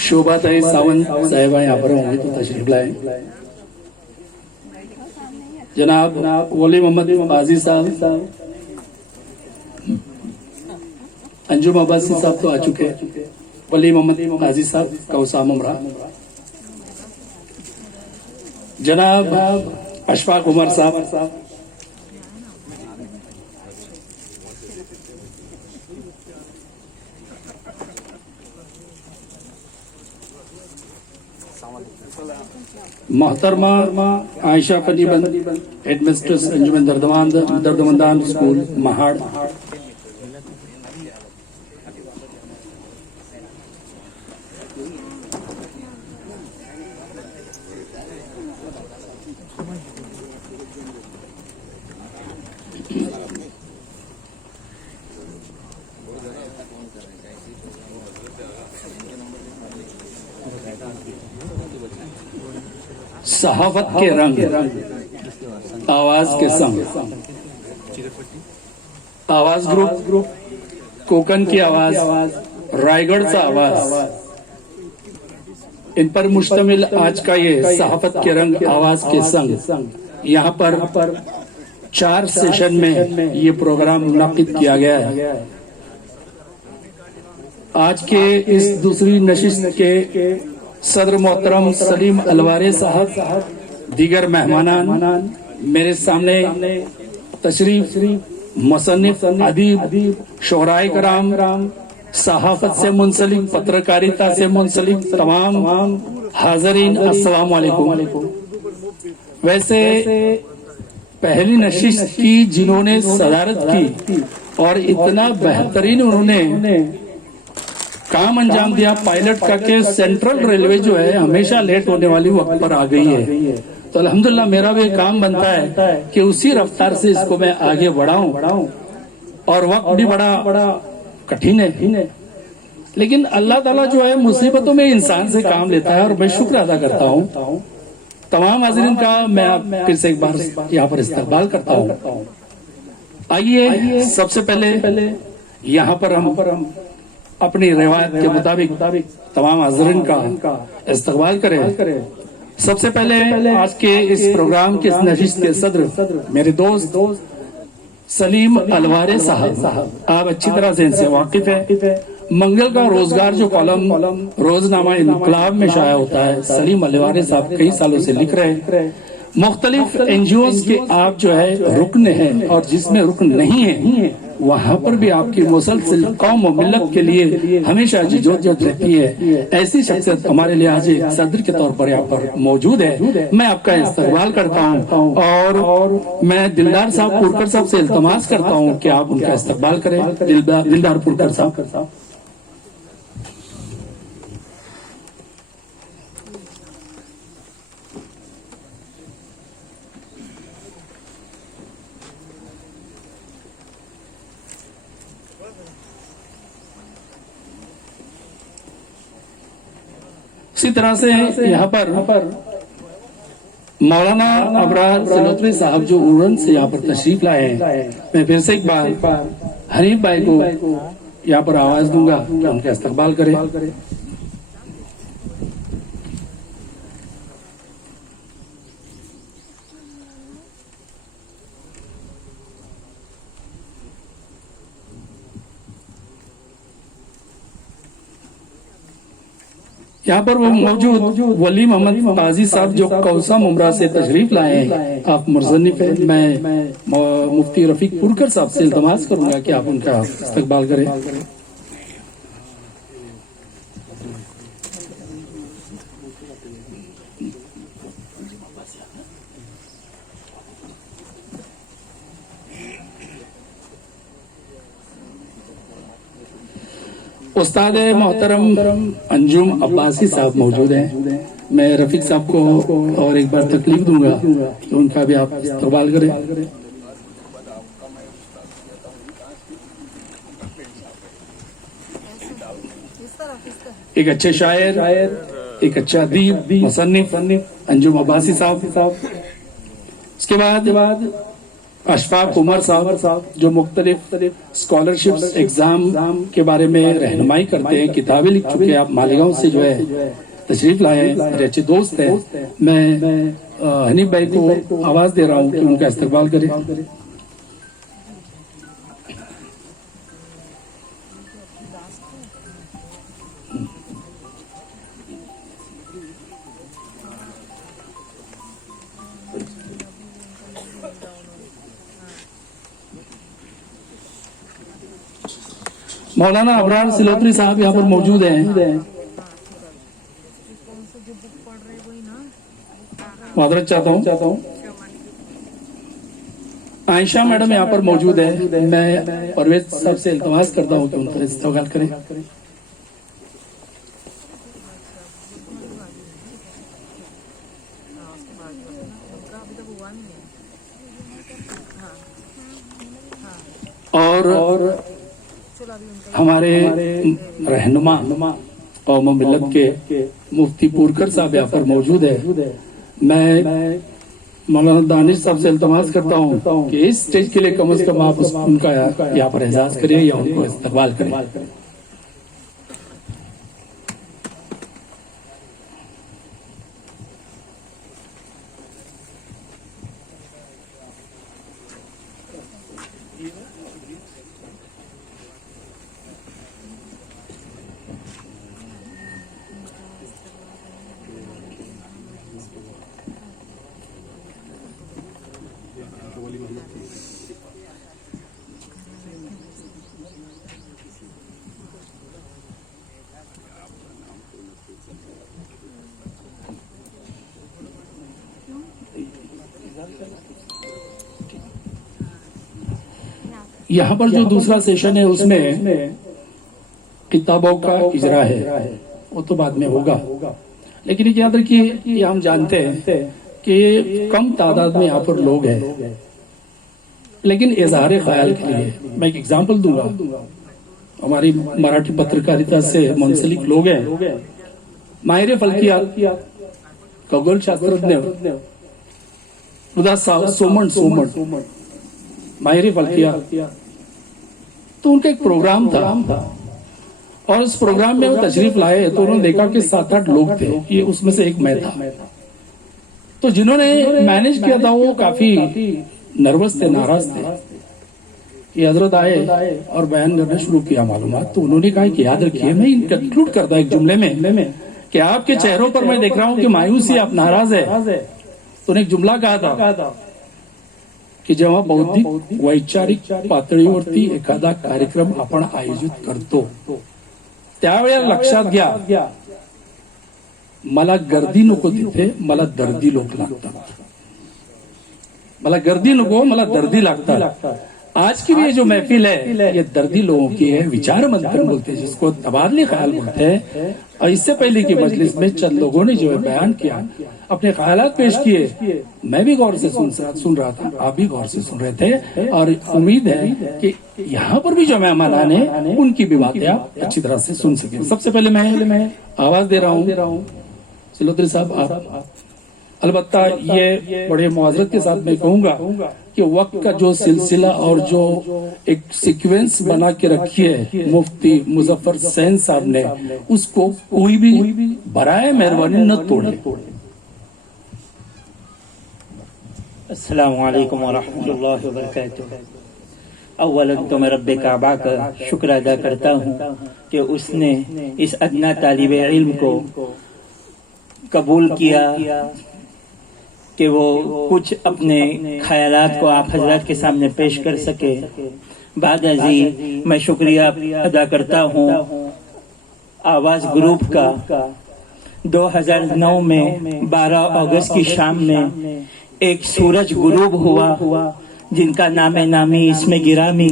शोभाताई सावंत साहिबा यहाँ पर होंगी तो तशरीफ लाए। जनाब वली मोहम्मद काजी साहब, अंजुम अब्बासी साहब तो आ चुके हैं। वली मोहम्मद काजी साहब कौसाम उमरा, जनाब अशफाक उमर साहब, मोहतरमा आयशा फनीबंद, हेडमिस्ट्रेस अंजुमन दर्दमंदान स्कूल महाड़, सहावत के रंग आवाज के संग, आवाज ग्रुप, कोकन की आवाज, रायगढ़ सा आवाज, इन पर मुश्तमिल आज का ये सहावत के रंग आवाज के संग यहाँ पर 4 सेशन में ये प्रोग्राम मुनाकिद किया गया है। आज के इस दूसरी नशिस्त के सदर मोहतरम सलीम अलवारे साहब, दीगर मेहमानान, मेरे सामने तशरीफ मुसन्निफ, अदीब, शोहराए कराम, सहाफत से मुंसलिक, पत्रकारिता से मुंसलिक तमाम हाजरीन, अस्सलाम वालेकुम। वैसे पहली नशिस्त की जिन्होंने सदारत की और इतना बेहतरीन उन्होंने काम अंजाम दिया पायलट का के सेंट्रल रेलवे जो है हमेशा लेट होने वाली वक्त पर आ गई है, तो अल्हम्दुलिल्लाह मेरा भी काम बनता है कि उसी रफ्तार से इसको मैं आगे बढ़ाऊं। और वक्त भी बड़ा कठिन है, लेकिन अल्लाह ताला जो है मुसीबतों में इंसान से काम लेता है और मैं शुक्र अदा करता हूँ। तमाम हाज़रीन का मैं फिर से एक बार यहाँ पर इस्तकबाल करता हूँ। आइए सबसे पहले यहाँ पर हम अपनी रिवायत के मुताबिक तमाम हाज़रीन का इस्तकबाल करें। सबसे पहले आज के इस प्रोग्राम के नशिस्त के सदर मेरे दोस्त सलीम अलवारे साहब, आप अच्छी तरह से इनसे वाकिफ है। मंगल का रोजगार जो कॉलम रोजनामा इनकलाब में शाया होता है, सलीम अलवारे साहब कई सालों से लिख रहे हैं। मुख्तलिफ एनजीओज के आप जो है रुकन हैं, और जिसमें रुकन नहीं है वहाँ पर भी आपकी मुसलसल कौम और मिल्लत के लिए हमेशा जिद्दोजहद रहती है। ऐसी शख्सियत हमारे लिए आज सदर के तौर पर यहाँ पर मौजूद है। मैं आपका इस्तकबाल करता हूँ और मैं दिलदार साहब पुरकर साहब से इल्तमास करता हूँ कि आप उनका इस्तकबाल करें। दिलदार पुरकर साहब। इसी तरह से यहाँ पर मौलाना अबरार सलोत्री साहब जो उड़न से यहाँ पर तशरीफ लाए हैं, मैं फिर से एक बार हनीफ भाई को यहाँ पर आवाज दूंगा कि उनका इस्तकबाल करें। यहाँ पर वो मौजूद वली मोहम्मद काजी साहब जो कौसाम उमरा से तशरीफ लाए हैं, आप मुसन्निफ हैं। मैं मुफ्ती रफीक पुरकर साहब से इल्तमास करूंगा कि आप उनका इस्तकबाल करें। उस्ताद मोहतरम अंजुम अब्बासी साहब मौजूद हैं। मैं रफीक साहब को और एक बार तकलीफ दूंगा तो उनका भी आप इस्तकबाल करें। एक अच्छे शायर, एक अच्छा अदीब, मुसन्निफ अंजुम अब्बासी साहब। उसके बाद अशफाक उमर साहब जो मुख्तलिफ स्कॉलरशिप्स एग्जाम के बारे में रहनुमाई करते हैं, किताबें लिख चुके हैं। आप मालेगांव से जो है तशरीफ लाए हैं, मेरे अच्छे दोस्त हैं। मैं हनीफ भाई को आवाज दे रहा हूं कि उनका इस्तकबाल करें। मौलाना अबरार सिलोत्री साहब यहाँ पर मौजूद हैं। मादरत चाहता हूँ। आयशा मैडम यहाँ पर मौजूद है। मैं परवेज साहब से इल्तमास करता हूँ कि उनका इस्तकबाल करें। और हमारे रहनुमा कौम मिल्लत के मुफ्ती पुरकर साहब यहाँ पर मौजूद है। मैं मौलाना दानिश साहब से इल्तमास करता हूँ कि इस स्टेज के लिए कम से कम आप उनका यहाँ पर एजाज करें या उनको इस्तकबाल करें। यहाँ पर जो दूसरा सेशन है उसमें किताबों का इजरा है, वो तो बाद में होगा। लेकिन ये याद रखिए, ये हम जानते हैं कि कम तादाद में यहाँ पर लोग हैं, लेकिन इजहार ख्याल के लिए मैं एक एग्जांपल दूंगा। हमारी मराठी पत्रकारिता से मुंसलिक लोग हैं, माहिर फल्कियात, खगोल शास्त्रज्ञ सोमन माहिर फल्कियात, तो उनका एक प्रोग्राम था और उस प्रोग्राम में वो तशरीफ लाए तो उन्होंने देखा कि 7-8 लोग थे, ये उसमें से एक मैं था। तो जिन्होंने मैनेज किया था वो काफी नर्वस थे, नाराज थे। ये हजरत आए और बयान करना शुरू किया मालूमात। तो उन्होंने कहा कि याद रखिए, मैं कंक्लूड करता एक जुमले में कि आपके चेहरों पर मैं देख रहा हूं कि मायूसी, आप नाराज है। तो उन्हें एक जुमला कहा था की जेव्हा बौद्धिक वैचारिक पातळीवरती एखादा कार्यक्रम आपण आयोजित करतो त्यावेळेला लक्षात घ्या, मला गर्दी नको तिथे, मला दर्दी लोक लागतात। मला गर्दी नको, मला दर्दी लागतात। आज की ये जो महफिल है ये दर्दी लोगों की है, विचार मंथन बोलते हैं जिसको, तबादले ख्याल बोलते हैं। और इससे पहले की मजलिस में चंद लोगों ने जो है बयान किया, अपने ख्यालात पेश किए। मैं भी गौर से सुन रहा था, आप भी गौर से सुन रहे थे, और उम्मीद है कि यहाँ पर भी जो मेहमान आने उनकी भी बातें आप अच्छी तरह से सुन सके। सबसे पहले मैं आवाज दे रहा हूँ सिलोत्री साहब, आप अलबत्ता ये बड़े मुआजरत के साथ मैं कहूंगा कि वक्त का जो सिलसिला और जो एक सीक्वेंस बना के रखी है मुफ्ती मुजफ्फर सैन साहब ने, उसको कोई भी बराए मेहरबानी न तोड़े। अस्सलामु अलैकुम व रहमतुल्लाहि व बरकातुहू। अव्वलन तो मैं रब्बे काबा का शुक्र अदा करता हूँ कि उसने इस अदना तालिब इल्म को कबूल किया कि वो कुछ अपने ख्यालात को आप हजरात के सामने पेश कर सके। बाद अजी मैं शुक्रिया अदा करता हूँ आवाज ग्रुप का। 2009 में 12 अगस्त की शाम में एक सूरज गुरूब हुआ जिनका नामे नामी इसमें गिरामी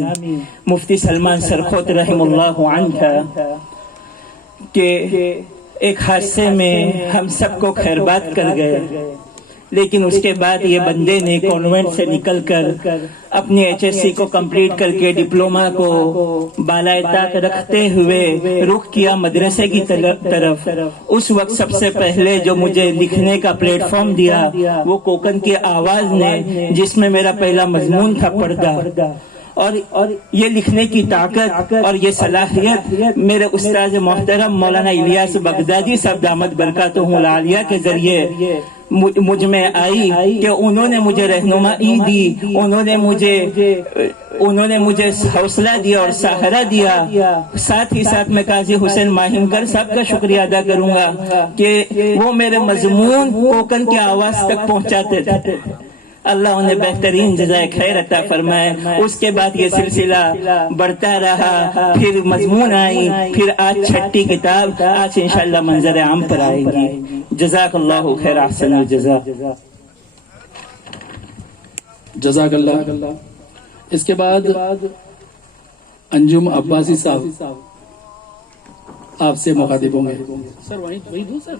मुफ्ती सलमान सरखोत रहमुल्लाहु अन्हु के एक हादसे में हम सबको खैरबाद कर गए। لیکن اس کے بعد یہ بندے نے کانوینٹ سے نکل کر اپنی HSC کو کمپلیٹ کر کے ڈپلوما کو بالائے طاق رکھتے ہوئے رخ کیا مدرسے کی طرف. اس وقت سب سے پہلے جو مجھے لکھنے کا پلیٹ فارم دیا وہ کوکن کی آواز نے، جس میں میرا پہلا مضمون تھا پردہ. اور یہ لکھنے کی طاقت اور یہ صلاحیت میرے استاد محترم مولانا الیاس بغدادی صاحب دامت برکاتہم العالیہ کے ذریعے مجھ میں آئی کہ انہوں نے مجھے رہنمائی دی، انہوں نے مجھے حوصلہ دیا اور سہارا دیا. ساتھ ہی ساتھ میں قاضی حسین ماہمگر صاحب کا شکریہ ادا کروں گا کہ وہ میرے مضمون کوکن کی آواز تک پہنچاتے تھے. اللہ انہیں بہترین جزائے خیر عطا فرمائے. اس کے بعد یہ سلسلہ بڑھتا رہا، پھر مضمون آئی، پھر آج 6ٹھی کتاب آج انشاءاللہ منظر عام پر آئے گی. جزاک اللہ خیر، احسن الجزا. جزاک اللہ. اس کے بعد انجم عباسی صاحب آپ سے مخاطب ہوں گے. سر وہی دوں سر.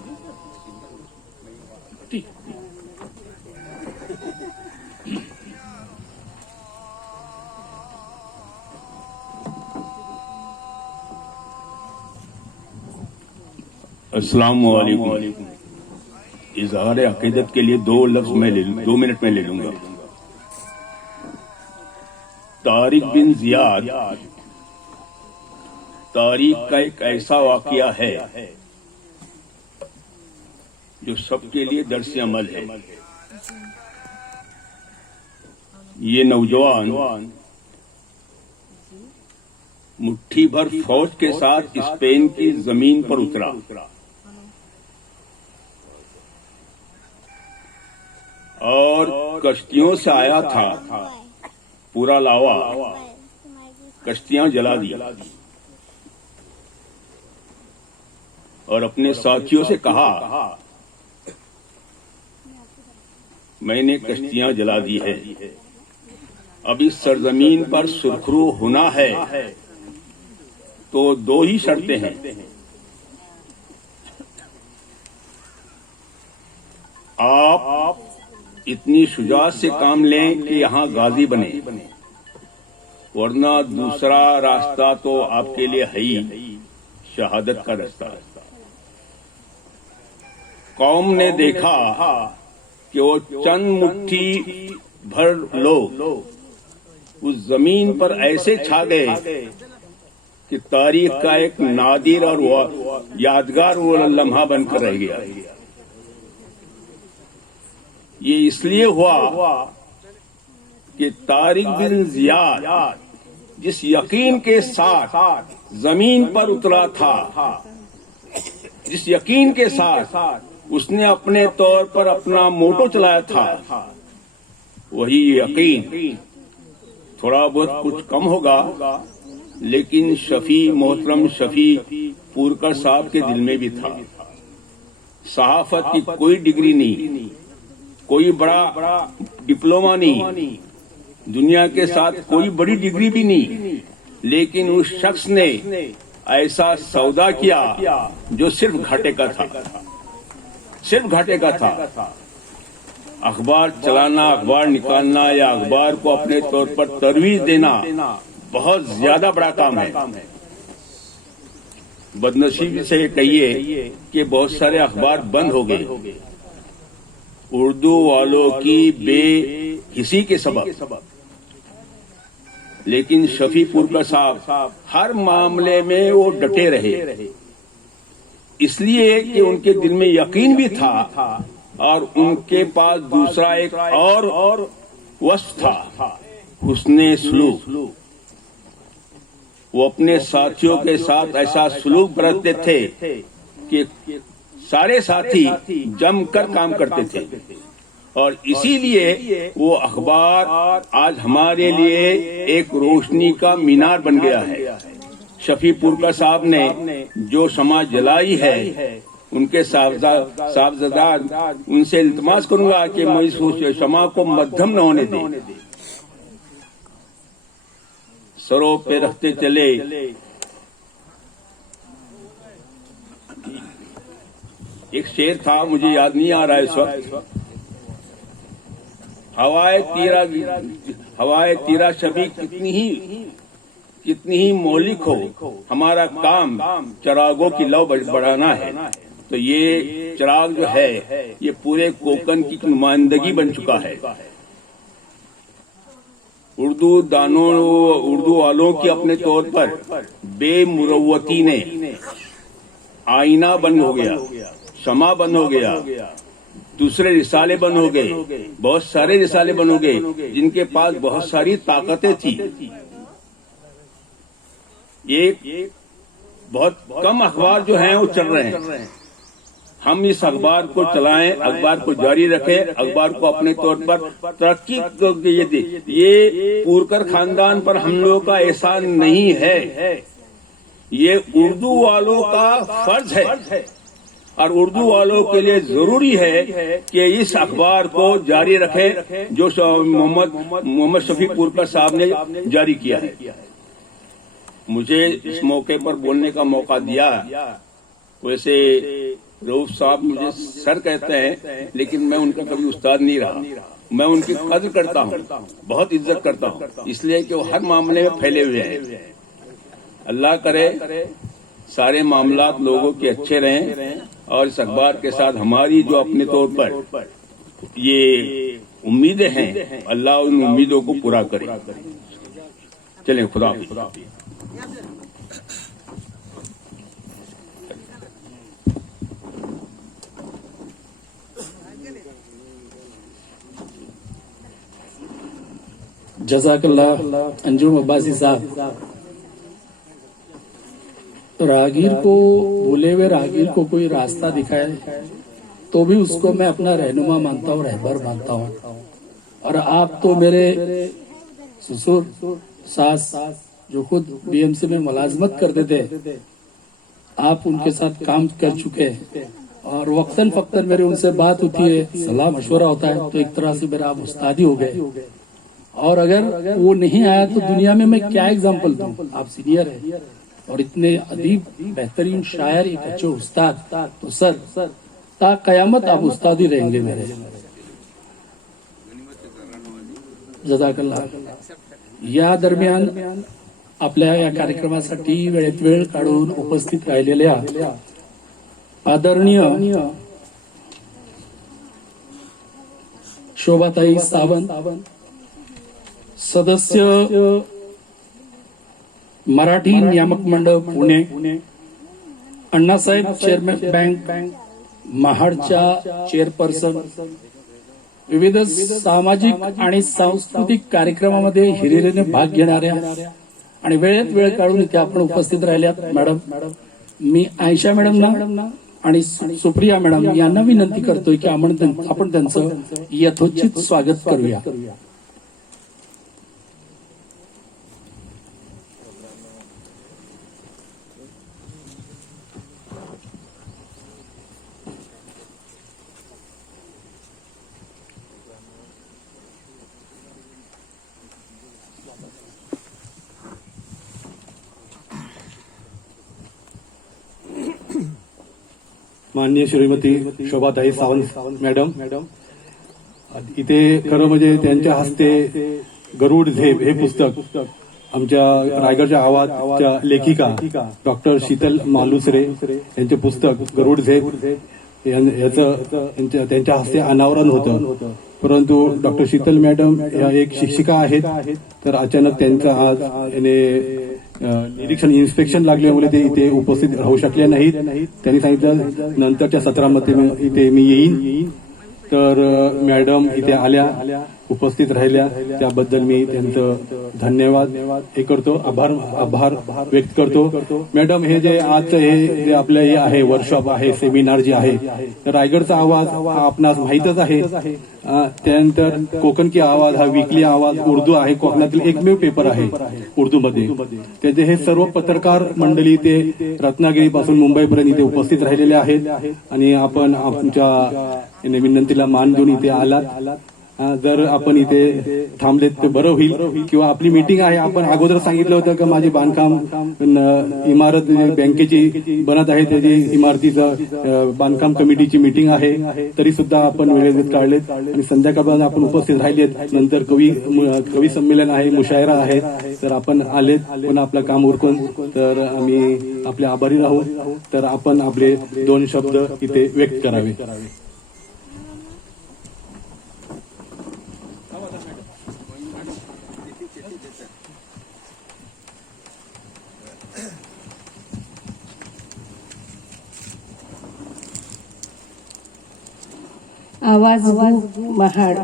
ٹھیک. السلام علیکم. اظہار عقیدت کے لیے 2 منٹ میں لے لوں گا. طارق بن زیاد تاریخ کا ایک ایسا واقعہ ہے جو سب کے لیے درس عمل ہے. یہ نوجوان مٹھی بھر فوج کے ساتھ اسپین کی زمین پر اترا. اور کشتیوں سے آیا تھا پورا لاوا، کشتیاں جلا دی اور اپنے ساتھیوں سے کہا میں نے کشتیاں جلا دی ہے، اب اس سرزمین پر سرخرو ہونا ہے تو 2 ہی شرطیں ہیں. آپ اتنی شجاعت سے کام لیں کہ یہاں غازی بنے، ورنہ دوسرا راستہ تو آپ کے لیے ہے ہی، شہادت کا راستہ. قوم نے دیکھا کہ وہ چند مٹھی بھر لوگ اس زمین پر ایسے چھا گئے کہ تاریخ کا ایک نادر اور یادگار وہ لمحہ بن کر رہ گیا. یہ اس لیے ہوا کہ طارق بن زیاد جس یقین کے ساتھ زمین پر اترا تھا، جس یقین کے ساتھ اس نے اپنے طور پر اپنا موٹو چلایا تھا، وہی یقین تھوڑا بہت کچھ کم ہوگا لیکن محترم شفیع پورکر صاحب کے دل میں بھی تھا. صحافت کی کوئی ڈگری نہیں، کوئی بڑا ڈپلوما نہیں، دنیا کے ساتھ کوئی بڑی ڈگری بھی نہیں، لیکن اس شخص نے ایسا سودا کیا جو صرف گھاٹے کا تھا، صرف گھاٹے کا تھا. اخبار چلانا، اخبار نکالنا یا اخبار کو اپنے طور پر ترویج دینا بہت زیادہ بڑا کام ہے. بدنصیبی سے کہیے کہ بہت سارے اخبار بند ہو گئے اردو والوں کی بے حسی کے سبب، لیکن شفیع پورکر صاحب ہر معاملے میں وہ ڈٹے رہے، اس لیے کہ ان کے دل میں یقین بھی تھا اور ان کے پاس دوسرا ایک اور وصف تھا، حسن سلوک. وہ اپنے ساتھیوں کے ساتھ ایسا سلوک برتتے تھے کہ سارے ساتھی جم کر کام کرتے تھے، اور اسی لیے وہ اخبار آج ہمارے لیے ایک روشنی کا مینار بن گیا ہے. شفیع پورکر صاحب نے جو شمع جلائی ہے، ان کے صاحبزادان ان سے التماس کروں گا کہ میں اس شمع کو مدھم نہ ہونے دیں. سروں پہ رکھتے چلے ایک شعر تھا، مجھے یاد نہیں آ رہا ہے اس وقت. हवाए तीरा शबी कितनी ही मौलिक हो, हमारा काम चिरागों की लौ बढ़ाना है। तो ये चिराग जो है ये पूरे कोकन की नुमाइंदगी बन चुका है। उर्दू वालों की अपने तौर पर बेमुरव्वती ने आईना बंद हो गया, शमा बंद हो गया, दूसरे रिसाले बंद हो गए, बहुत सारे रिसाले बंद हो गए जिनके पास बहुत सारी ताकतें थी। ये बहुत कम अखबार जो हैं वो चल रहे हैं। हम इस अखबार को चलाएं, अखबार को जारी रखें, अखबार को अपने तौर पर तरक्की ये पूरकर खानदान पर हम लोगों का एहसान नहीं है, ये उर्दू वालों का फर्ज है। और उर्दू वालों के लिए जरूरी है कि इस अखबार को जारी रखें जो मोहम्मद शफी पुरकर साहब ने जारी किया है। मुझे इस मौके पर बोलने का मौका दिया। वैसे रऊफ साहब मुझे सर कहते हैं, लेकिन मैं उनका कभी उस्ताद नहीं रहा। मैं उनकी कदर करता हूँ, बहुत इज्जत करता हूँ, इसलिए कि वो हर मामले में फैले हुए हैं। अल्लाह करे सारे मामलात लोगों के अच्छे रहें और इस अखबार के साथ हमारी जो अपने तौर पर ये उम्मीदें हैं, अल्लाह उन उम्मीदों को पूरा करे। चलें, खुदा हाफिज़। जज़ाकल्लाह अंजुम अब्बासी साहब। राहगीर को, भूले हुए राहगीर को कोई रास्ता दिखाए तो भी उसको मैं अपना रहनुमा मानता हूँ, रहबर मानता हूँ। और आप तो मेरे ससुर सास जो खुद बीएमसी में मुलाजमत करते थे, आप उनके साथ काम कर चुके हैं और वक्तन फक्तन मेरी उनसे बात होती है, सलाह मशवरा होता है, तो एक तरह से मेरा आप उस्तादी हो गए। और अगर वो नहीं आया तो दुनिया में मैं क्या एग्जाम्पल दूं। आप सीनियर है और इतने अदीब बेहतरीन शायर, एक अच्छे उस्ताद, तो सर ता कयामत आप उस्ताद ही रहेंगे मेरे। जज़ाकल्लाह। या दरम्यान आपल्या या कार्यक्रमासाठी वेळेत वेळ काढून उपस्थित राहिलेल्या आदरणीय शोभाताई सावंत, सदस्य मराठी नियामक मंडळ पुणे, अण्णासाहेब चेअरमॅन बँक महाडच्या चेअरपर्सन, विविध सामाजिक आणि सांस्कृतिक कार्यक्रमामध्ये हिरिरीने भाग घेणाऱ्या आणि वेळेत वेळ काढून इथे आपण उपस्थित राहिल्यात मॅडम, मी आयशा मॅडमना आणि सुप्रिया मॅडम यांना विनंती करतोय की आपण त्यांचं यथोचित स्वागत करूया। माननीय श्रीमती शोभाताई सावंत मॅडम, इथे खरं म्हणजे त्यांच्या हस्ते गरुड झेप हे पुस्तक आमच्या रायगडच्या आवाजच्या लेखिका डॉक्टर शीतल मालुसरे यांचे पुस्तक गरुड झेप याचं त्यांच्या हस्ते अनावरण होतं। परंतु डॉक्टर शीतल मॅडम या एक शिक्षिका आहेत, तर अचानक त्यांचा आज निरीक्षण इन्स्पेक्शन लागल्यामुळे ते इथे उपस्थित राहू शकले नाहीत। त्यांनी सांगितलं नंतरच्या सत्रामध्ये इथे मी येईन, तर मॅडम इथे आल्या, उपस्थित राहिल्या, त्याबद्दल मी त्यांचं धन्यवाद हे करतो, आभार व्यक्त करतो। मॅडम, हे जे आजचं हे जे आपलं हे आहे वर्कशॉप आहे, सेमिनार जे आहे, तर रायगडचा आवाज हा आपणास माहीतच आहे। त्यानंतर कोकण की आवाज हा वीकली आवाज उर्दू आहे, कोकणातील एकमेव पेपर आहे उर्दूमध्ये। त्याचे हे सर्व पत्रकार मंडळी ते रत्नागिरीपासून मुंबईपर्यंत इथे उपस्थित राहिलेले आहेत आणि आपण आमच्या विनंतीला मान देऊन इथे आलात, जर आपण इथे थांबलेत तर बरं होईल, किंवा आपली मीटिंग आहे, आपण अगोदर सांगितलं होतं की माझी बांधकाम इमारत बँकेची बनत आहे, त्याची इमारतीचं बांधकाम कमिटीची मीटिंग आहे, तरी सुद्धा आपण वेळेत काढलेत आणि संध्याकाळपर्यंत आपण उपस्थित राहिलेत. नंतर कवी संमेलन आहे, मुशायरा आहे, तर आपण आलेत पण आपलं काम उरकून, तर आम्ही आपले आभारी राहू. तर आपण आपले 2 शब्द इथे व्यक्त करावे. आवाज महाड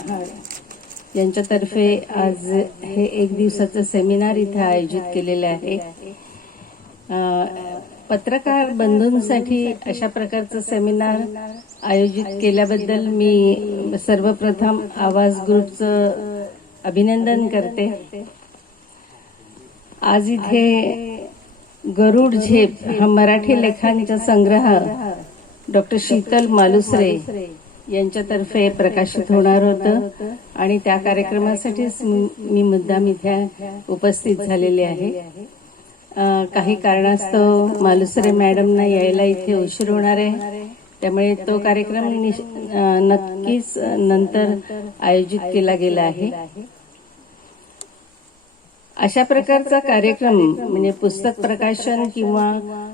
यांच्यातर्फे आज हे 1 दिवसाचं सेमिनार इथे आयोजित केलेलं आहे. पत्रकार बंधूंसाठी अशा प्रकारचं सेमिनार आयोजित केल्याबद्दल मी सर्वप्रथम आवाज ग्रुपचं अभिनंदन करते. आज इथे गरुड झेप हा मराठी लेखांचा संग्रह डॉक्टर शीतल मालुसरे यांच्यातर्फे प्रकाशित होणार होतं आणि त्या कार्यक्रमासाठीच मी मुद्दाम इथे उपस्थित झालेले आहे. काही कारणास्तव मालुसरे मॅडमना यायला इथे उशीर होणार आहे, त्यामुळे तो कार्यक्रम नक्कीच नंतर आयोजित केला गेला आहे. अशा प्रकारचा कार्यक्रम म्हणजे पुस्तक प्रकाशन किंवा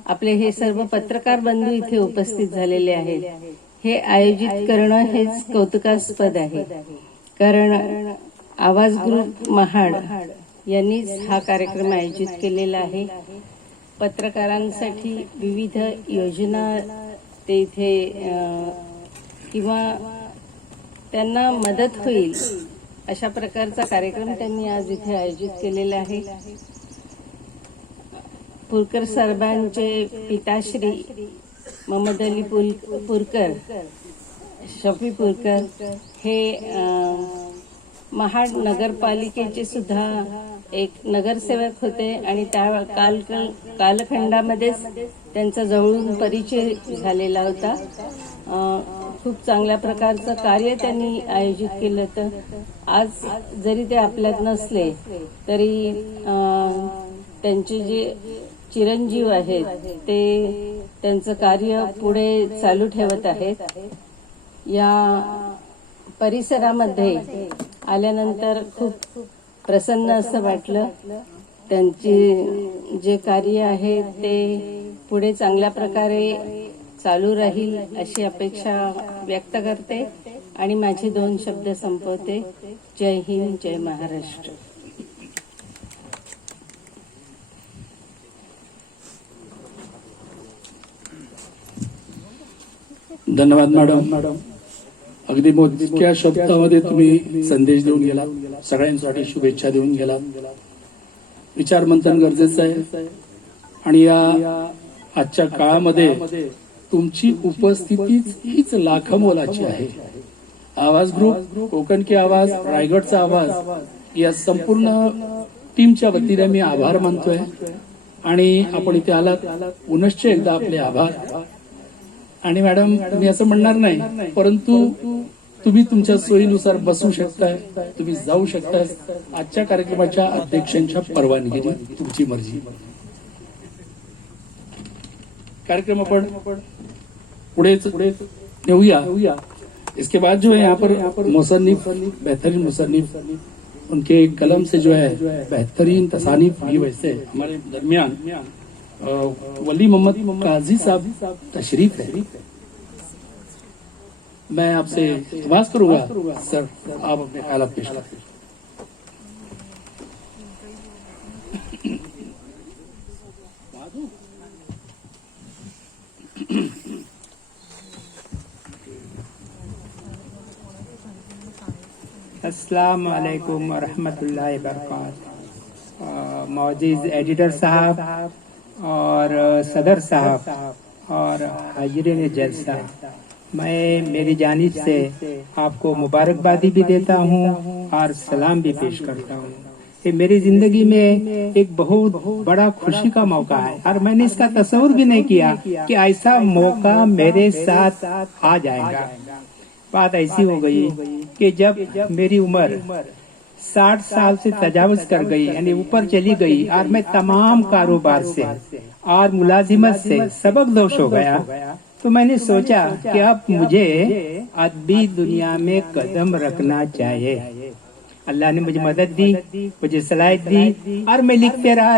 आपले हे सर्व पत्रकार बंधू इथे उपस्थित झालेले आहेत, हे आयोजित करणं हेच कौतुकास्पद आहे. कारण आवाज ग्रुप महाड यांनीच हा कार्यक्रम आयोजित केलेला आहे. पत्रकारांसाठी विविध योजना ते इथे किंवा त्यांना मदत होईल अशा प्रकारचा कार्यक्रम त्यांनी आज इथे आयोजित केलेला आहे. पुरकर साहेबांचे पिताश्री मोहम्मद अली पुरकर, शफी पुरकर हे महाड नगरपालिकेचे सुद्धा एक नगरसेवक होते आणि त्या कालखंडामध्येच त्यांचा जवळून परिचय झालेला होता. खूप चांगल्या प्रकारचं कार्य त्यांनी आयोजित केलं होतं. आज जरी ते आपल्यात नसले तरी त्यांचे जे चिरंजीव आहेत ते त्यांचं कार्य पुढे चालू ठेवत आहेत. या परिसरामध्ये आल्यानंतर खूप प्रसन्न असं वाटलं. त्यांचे जे कार्य आहे ते पुढे चांगल्या प्रकारे चालू राहील अशी अपेक्षा व्यक्त करते आणि माझे 2 शब्द संपवते. जय हिंद, जय महाराष्ट्र. धन्यवाद मॅडम. अगदी मोजक्या शब्दामध्ये तुम्ही संदेश देऊन गेला, सगळ्यांसाठी शुभेच्छा देऊन गेला. विचार मंथन गरजेचं आहे आणि या आजच्या काळामध्ये तुमची उपस्थितीच हीच लाखमोलाची आहे. आवाज ग्रुप, कोकण की आवाज, रायगडचा आवाज या संपूर्ण टीमच्या वतीने मी आभार मानतोय आणि आपण इथे आलात पुनश्च एकदा आपले आभार. आणि मॅडम मी असं म्हणणार नाही, परंतु तुम्ही तुमच्या सोयीनुसार बसू शकताय, तुम्ही जाऊ शकताय. आजच्या कार्यक्रमाच्या अध्यक्षांच्या परवानगीने तुमची मर्जी. कार्यक्रम आपण पुढे नेऊया. इसके बाद जो है यहाँ पर मुसन्निफ, बेहतरीन मुसन्निफ, उनके कलम से जो है बेहतरीन तसानीफ भी वैसे हमारे दरमियान वली मोहम्मद काजी साहब तशरीफ है. मैं आपसे इल्तिमास करूंगा सर, आप अपने ख्याल पेश करें. अस्सलाम वालेकुम रहमतुल्लाहि बरकात. मौजूद एडिटर साहब और सदर साहब और हाजिरीन जलसा, मैं मेरी जानिब से आपको मुबारकबादी भी देता हूँ और सलाम भी पेश करता हूँ. ये मेरी जिंदगी में एक बहुत बड़ा खुशी का मौका है और मैंने इसका तस्वुर भी नहीं किया कि ऐसा मौका मेरे साथ आ जाएगा. बात ऐसी हो गई कि जब मेरी उम्र 60 साल से तजावुज कर गई, यानी ऊपर चली गई, और मैं तमाम कारोबार से और मुलाजिमत से सबक दोष हो गया, तो मैंने सोचा कि अब मुझे अदबी दुनिया में कदम रखना चाहिए। अल्लाह ने मुझे मदद दी, मुझे सलाहियत दी, और मैं लिखते रहा।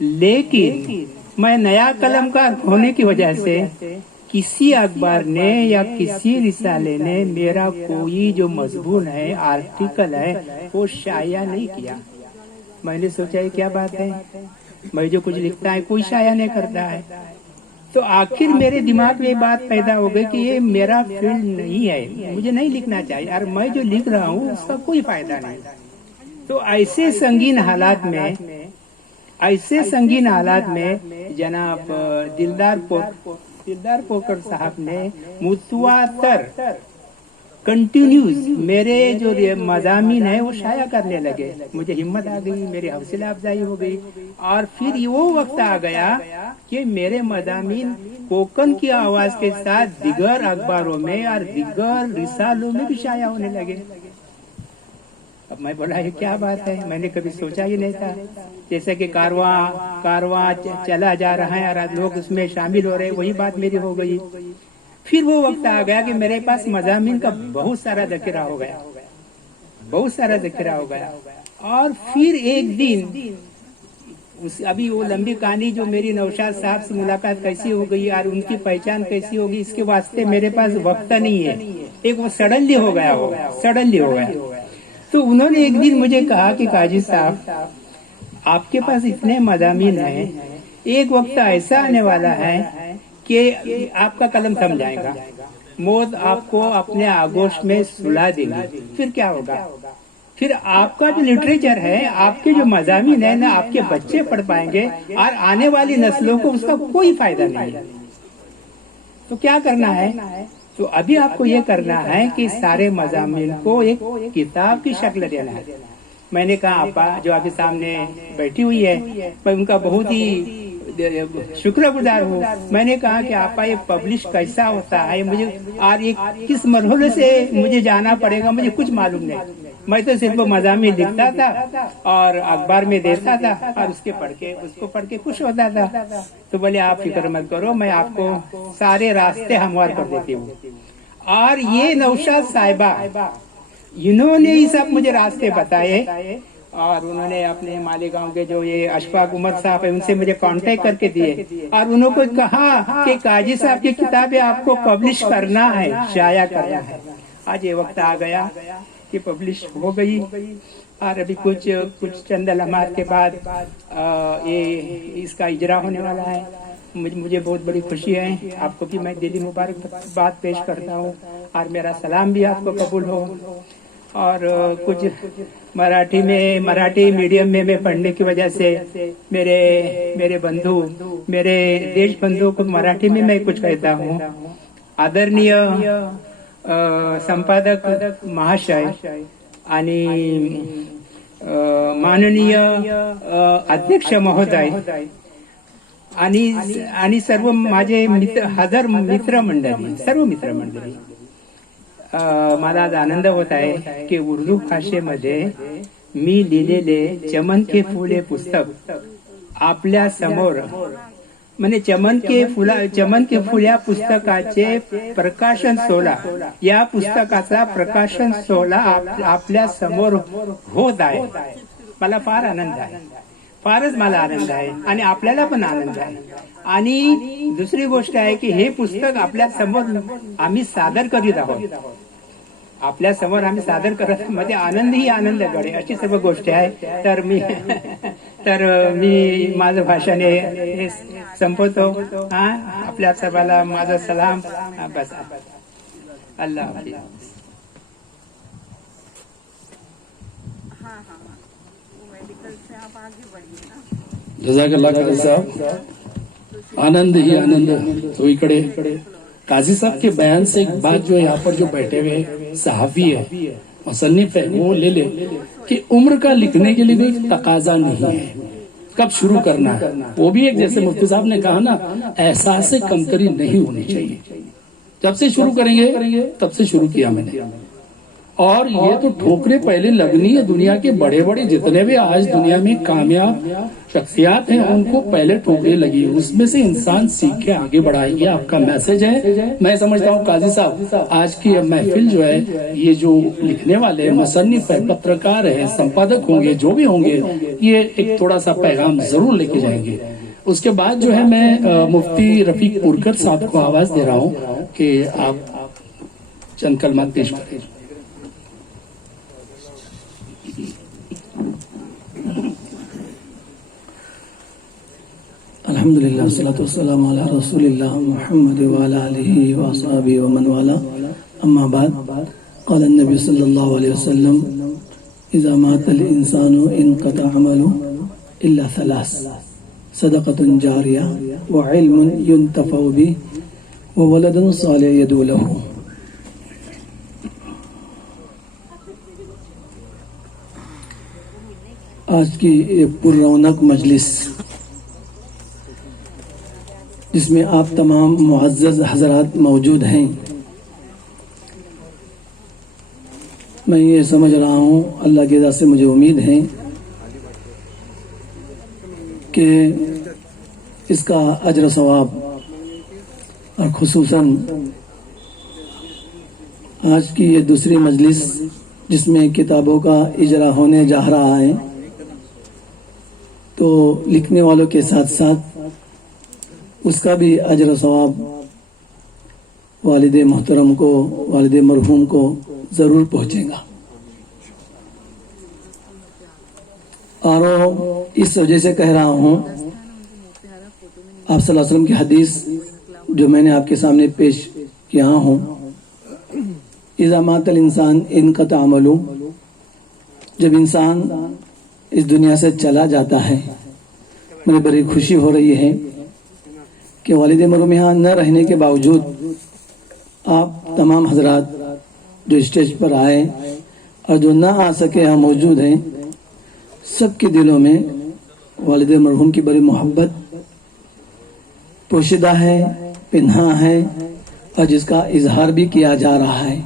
लेकिन मैं नया कलमकार होने की वजह से किसी अखबार ने या किसी रिसाले ने मेरा कोई जो मजमून है, आर्टिकल है, वो शाया नहीं किया। मैंने सोचा ये क्या बात है, मैं जो कुछ लिखता है कोई शाया नहीं करता है। तो आखिर मेरे दिमाग में बात पैदा हो गई कि ये मेरा फील्ड नहीं है, मुझे नहीं लिखना चाहिए, और मैं जो लिख रहा हूँ उसका कोई फायदा नहीं। तो ऐसे संगीन हालात में जनाब दिलदार पोकर साहब ने मुतवातर कंटिन्यूस मेरे जो मज़ामीन है वो शाया करने लगे। मुझे हिम्मत आ गई, मेरी हौसला अफजाई हो गई, और फिर वो वक्त आ गया कि मेरे मज़ामीन कोकन की आवाज के साथ दिगर अखबारों में और दिगर रिसालों में भी शाया होने लगे। अब मैं बोला ये क्या बात है, मैंने कभी सोचा ही नहीं था। जैसे कि कारवां चला जा रहा है और आज लोग उसमें शामिल हो रहे हैं, वही बात मेरी हो गई। फिर वो वक्त आ गया कि मेरे पास मज़ामीन का बहुत सारा ज़ख़ीरा हो गया। और फिर एक दिन अभी वो लंबी कहानी जो मेरी नौशाद साहब से मुलाकात कैसी हो गई और उनकी पहचान कैसी होगी, इसके वास्ते मेरे पास वक्त नहीं है। एक वो सडनली हो गया। तो उन्होंने एक दिन मुझे कहा कि काजी साहब, आपके पास इतने मज़ामीन हैं, एक वक्त ऐसा आने वाला है कि आपका कलम थम जाएगा, मौत आपको अपने आगोश में सुला देगी। फिर क्या होगा? फिर आपका जो लिटरेचर है, आपके जो मज़ामीन है ना, आपके बच्चे पढ़ पाएंगे और आने वाली नस्लों को उसका कोई फायदा नहीं है। तो क्या करना है? तो अभी आपको ये करना है कि सारे मज़ामीन को एक किताब की शक्ल देना है। मैंने कहा आपा जो आपके सामने बैठी हुई है, मैं उनका बहुत ही शुक्रगुजार हूँ। मैंने कहा कि आपा ये पब्लिश कैसा होता है, मुझे और ये किस मरहले से मुझे जाना पड़ेगा, मुझे कुछ मालूम नहीं। मैं तो सिर्फ मज़ामीन लिखता था और अखबार में देता था और उसको पढ़ के खुश होता था। तो बोले आप फिक्र मत करो, मैं आपको सारे रास्ते हमवार कर देती हूँ। और ये नौशाद साहिबा, इन्होंने ही सब मुझे रास्ते बताए, और उन्होंने अपने मालेगांव के जो ये अशफाक उमर साहब है उनसे मुझे कांटेक्ट करके दिए, और उन्होंने कहा कि काजी साहब की किताबें आपको पब्लिश करना है, शाया करना है। आज ये वक्त आ गया कि पब्लिश हो गई, और अभी कुछ चंद लम्हात के बाद ये इसका इजरा होने वाला है। मुझे बहुत बड़ी खुशी है। आपको भी मैं दिली मुबारकबाद पेश करता हूँ, और मेरा सलाम भी आपको कबूल हो। और कुछ मराठी मीडियम में मैं पढ़ने की वजह से मेरे देश बंधु को मराठी में मैं कुछ कहता हूँ। आदरणीय संपादक महाशय आणि माननीय अध्यक्ष महोदय आणि सर्व माझे मित्रमंडळी, मला आज आनंद होत आहे की उर्दू भाषेमध्ये मी लिहिलेले चमन के फूल हे पुस्तक आपल्या समोर, म्हणजे चमन के फूल या पुस्तकाचे प्रकाशन सोहळा, या पुस्तकाचा प्रकाशन सोहळा आपल्या समोर होत आहे। मला फारच मला आनंद आहे आणि आपल्याला पण आनंद आहे। आणि दुसरी गोष्ट आहे की हे पुस्तक आपल्या समोर आम्ही सादर करीत आहोत, आपल्या समोर आम्ही सादर करत मध्ये आनंद ही आनंद घडे, अशी सर्व गोष्टी आहे। तर मी माझं भाषण हे संपवतो। आपल्या सर्वांना माझा सलाम। बस, अल्लाह हाफिज। जजाकल्लाह काजी साहब, आनंद ही आनंद। तो इकड़े काजी साहब के बयान से एक बात जो यहाँ पर जो बैठे हुए सहाफी है, मुसन्निफ है, वो ले कि उम्र का लिखने के लिए भी तकाजा नहीं है, कब शुरू करना है। वो भी एक, जैसे मुफ्ती साहब ने कहा ना, एहसास कमतरी नहीं होनी चाहिए। जब से शुरू करेंगे तब से शुरू किया मैंने। और ये तो ठोकरें पहले लगनी है, दुनिया के बड़े बड़े जितने भी आज दुनिया में कामयाब शख्सियात हैं उनको पहले ठोकरें लगी, उसमें से इंसान सीख के आगे बढ़ाएगी। आपका मैसेज है। मैं समझता हूँ काजी साहब आज की महफिल जो है, ये जो लिखने वाले मुसन्निफ है, पत्रकार है, संपादक होंगे, जो भी होंगे, ये एक थोड़ा सा पैगाम जरूर लेके जाएंगे। उसके बाद जो है मैं मुफ्ती रफीक पुरकर साहब को आवाज दे रहा हूँ कि आप चंद कलमात पेश करें। अल्हम्दुलिल्लाह वस्सलातु वस्सलामु अला रसूलिल्लाह मुहम्मद व अला आलिहि व अस्हाबिहि व मन वाला, अम्मा बाद। क़ाल नबी सल्लल्लाहु अलैहि वसल्लम इज़ा मातल इंसानु इनक़ता अमलु इल्ला सलास सदक़तुन जारिया व इल्मुन युंतफ़उ बिहि व वलदुन सालिह यदू लहू। आज की एक पुररौनक मजलिस जिसमें आप तमाम मुअज़्ज़ज़ हज़रात मौजूद हैं, मैं ये समझ रहा हूँ, अल्लाह की रज़ा से मुझे उम्मीद है कि इसका अजर सवाब और खुसूसन आज की ये दूसरी मजलिस जिसमें किताबों का इजरा होने जा रहा है, तो लिखने वालों के साथ साथ उसका भी अजर सवाब वालिद मोहतरम को, वालिद मरहूम को जरूर पहुंचेगा। और इस वजह से कह रहा हूं, आप सल्लल्लाहु अलैहि वसल्लम की हदीस जो मैंने आपके सामने पेश किया हूं, इज़ा मातल इंसान इनक़ता अमलु, जब इंसान इस दुनिया से चला जाता है, मुझे बड़ी खुशी हो रही है कि वालिद मरहूम यहाँ न रहने के बावजूद आप तमाम हजरात जो स्टेज पर आए और जो न आ सके यहाँ मौजूद हैं, सबके दिलों में वालिद मरहूम की बड़ी मोहब्बत पोशीदा है, पिन्हा है, और जिसका इजहार भी किया जा रहा है।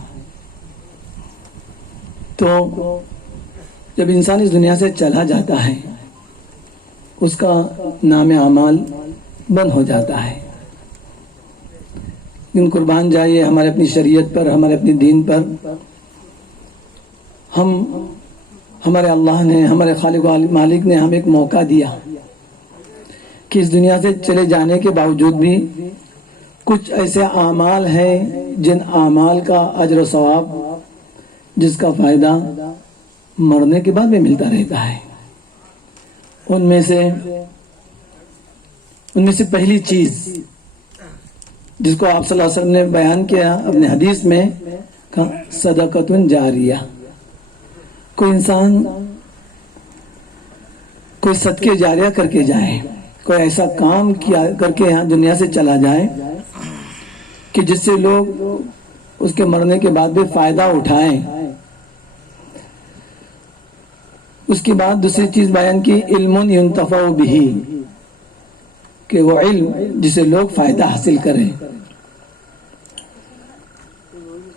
तो जब इंसान इस दुनिया से चला जाता है, उसका नाम अमाल बंद हो जाता है। दिन कुर्बान जाइए हमारे अपनी शरीयत पर, हमारे अपने दीन पर। हमारे अल्लाह ने, हमारे खालिक मालिक ने हमें एक मौका दिया कि इस दुनिया से चले जाने के बावजूद भी कुछ ऐसे आमाल हैं जिन आमाल का अजर सवाब, जिसका फायदा मरने के बाद भी मिलता रहता है। उनमें से पहली चीज जिसको आप सल्लल्लाहु अलैहि वसल्लम ने बयान किया अपने हदीस में, सदक़तुन जारिया। कोई इंसान कोई सदके जारिया करके जाए, कोई ऐसा काम किया करके यहाँ दुनिया से चला जाए कि जिससे लोग उसके मरने के बाद भी फायदा उठाएं। उसके बाद दूसरी चीज बयान की, इल्मुन युंतफ़उ बिही, कि वो इल्म जिसे लोग फायदा हासिल करें।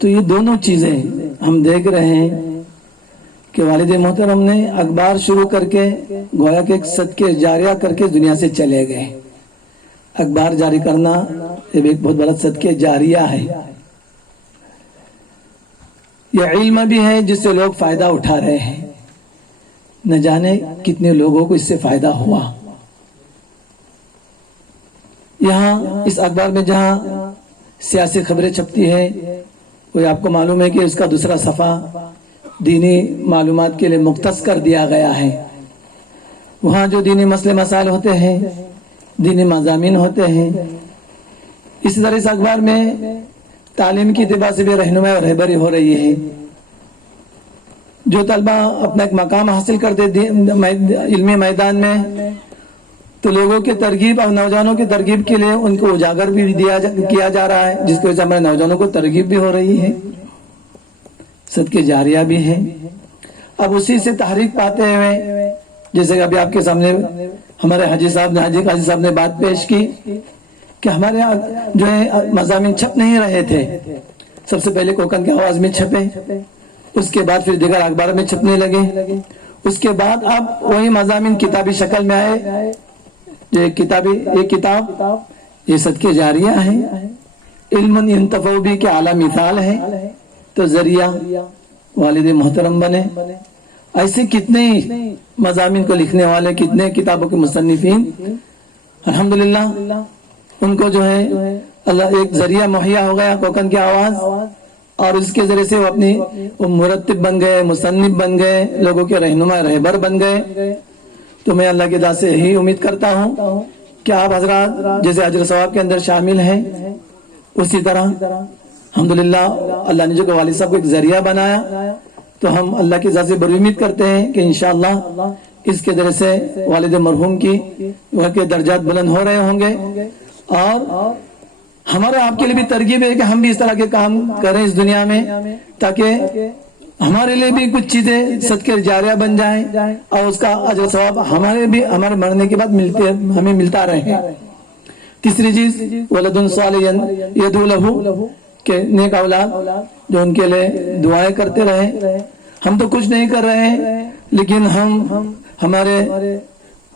तो ये दोनों चीजें हम देख रहे हैं कि वालिद मोहतरम ने अखबार शुरू करके गोया के एक सदके जारिया करके दुनिया से चले गए। अखबार जारी करना एक बहुत बड़ा सदके जारिया है। यह इल्म भी है जिससे लोग फायदा उठा रहे हैं। न जाने कितने लोगों को इससे फायदा हुआ। यहाँ इस अखबार में जहाँ सियासी खबरें छपती है, वो आपको मालूम है कि उसका दूसरा सफ़ा दीनी मालूमात के लिए मुख्तस कर दिया गया है। वहाँ जो दीनी मसले मसाइल होते हैं, दीनी मज़ामीन होते हैं, इसी तरह इस अखबार में तालीम की इत्तिबा से भी रहनुमाई और रहबरी हो रही है। जो तलबा अपना एक मकाम हासिल करते इल्मी मैदान में, तो लोगों के तरगीब और नौजवानों की तरगीब के लिए उनको उजागर भी किया जा रहा है, जिसकी वजह से हमारे नौजवानों को तरगीब भी हो रही है, सदके जारिया भी है। अब उसी से तहरीक पाते हुए, जैसे अभी आपके सामने हमारे हाजी साहब ने बात पेश की कि हमारे यहाँ जो है मज़ामिन छप नहीं रहे थे। सबसे पहले कोकन की आवाज में छपे, उसके बाद फिर दीगर अखबार में छपने लगे, उसके बाद अब वही मज़ामिन किताबी शक्ल में आए। ये किताब ये सदके जारिया है, इल्मुन युंतफ़उ बिही के आला मिसाल है, तो जरिया वालिद मोहतरम बने। ऐसे कितने मज़ामिन को लिखने वाले, कितने किताबों के मुसन्निफीन, अल्हम्दुलिल्लाह उनको जो है अल्लाह एक जरिया मुहैया हो गया, कोकन की आवाज, और उसके जरिए से वो मुरत्तिब बन गए, मुसन्निफ बन गए, लोगों के रहनुमा रहबर बन गए। तो मैं अल्लाह की दाद से यही उम्मीद करता हूँ कि आप हजरात जैसे अजर सवाब के अंदर शामिल हैं, उसी तरह अल्हम्दुलिल्लाह अल्लाह ने जो वालिद साहब को एक जरिया बनाया, तो हम अल्लाह की दाद से बड़ी उम्मीद करते हैं कि इंशाअल्लाह इसके जरिए से वालिद मरहूम की वह के दर्जात बुलंद हो रहे होंगे। और हमारे आपके लिए भी तरगीब है कि हम भी इस तरह के काम करें इस दुनिया में, ताकि हमारे लिए भी कुछ चीजें सदके जारिया बन जाए और उसका अजर सवाब हमारे मरने के बाद हमें मिलता रहे। तीसरी चीज वलदुन सालिहन यदू लहू के नेक औलाद जो उनके लिए दुआएं करते रहे। हम तो कुछ नहीं कर रहे हैं, लेकिन हम हमारे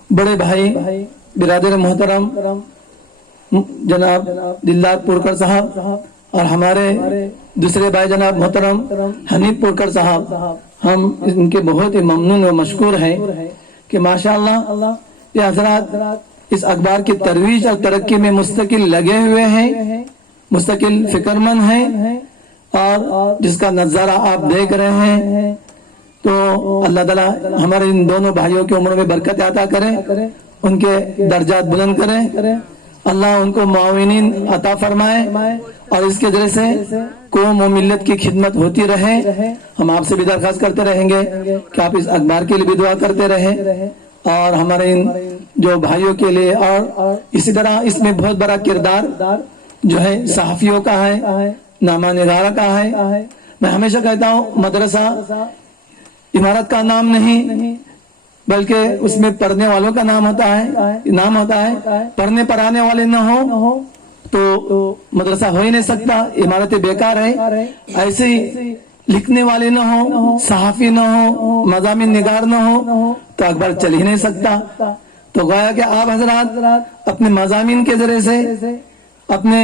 बड़े भाई बिरादर मोहतरम जनाब दिलदार पुरकर साहब और हमारे दूसरे भाई जनाब मोहतरम हनीफ पुरकर साहब, हम इनके बहुत ही ममनून व मशकूर हैं कि माशाअल्लाह ये हजरात इस अखबार की तरवीज और तरक्की में मुस्तकिल लगे हुए हैं, मुस्तकिल फिक्रमंद हैं, और जिसका नजारा आप देख रहे हैं। तो अल्लाह ताला हमारे इन दोनों भाइयों की उम्र में बरकत अता करे, उनके दर्जात बुलंद करे, अल्लाह उनको मुआविनीन अता फरमाए, और इसके जरिए से कौम और मिल्लत की खिदमत होती रहे। हम आपसे भी दरख्वास्त करते रहेंगे कि आप इस अखबार के लिए भी दुआ करते रहे, और हमारे इन जो भाइयों के लिए, और इसी तरह इसमें बहुत बड़ा किरदार जो है सहाफियों का है, नामा निगारा का है। मैं हमेशा कहता हूँ मदरसा इमारत का नाम नहीं, बल्कि उसमें पढ़ने वालों का नाम होता है। पढ़ने पढ़ाने वाले न हो तो मदरसा हो ही नहीं सकता, इमारतें बेकार है। ऐसे ही लिखने वाले न हो, सहाफी न हो, मज़ामिन निगार न हो, तो अखबार चल ही नहीं सकता। तो गोया कि आप हजरात अपने मज़ामिन के जरिए से, अपने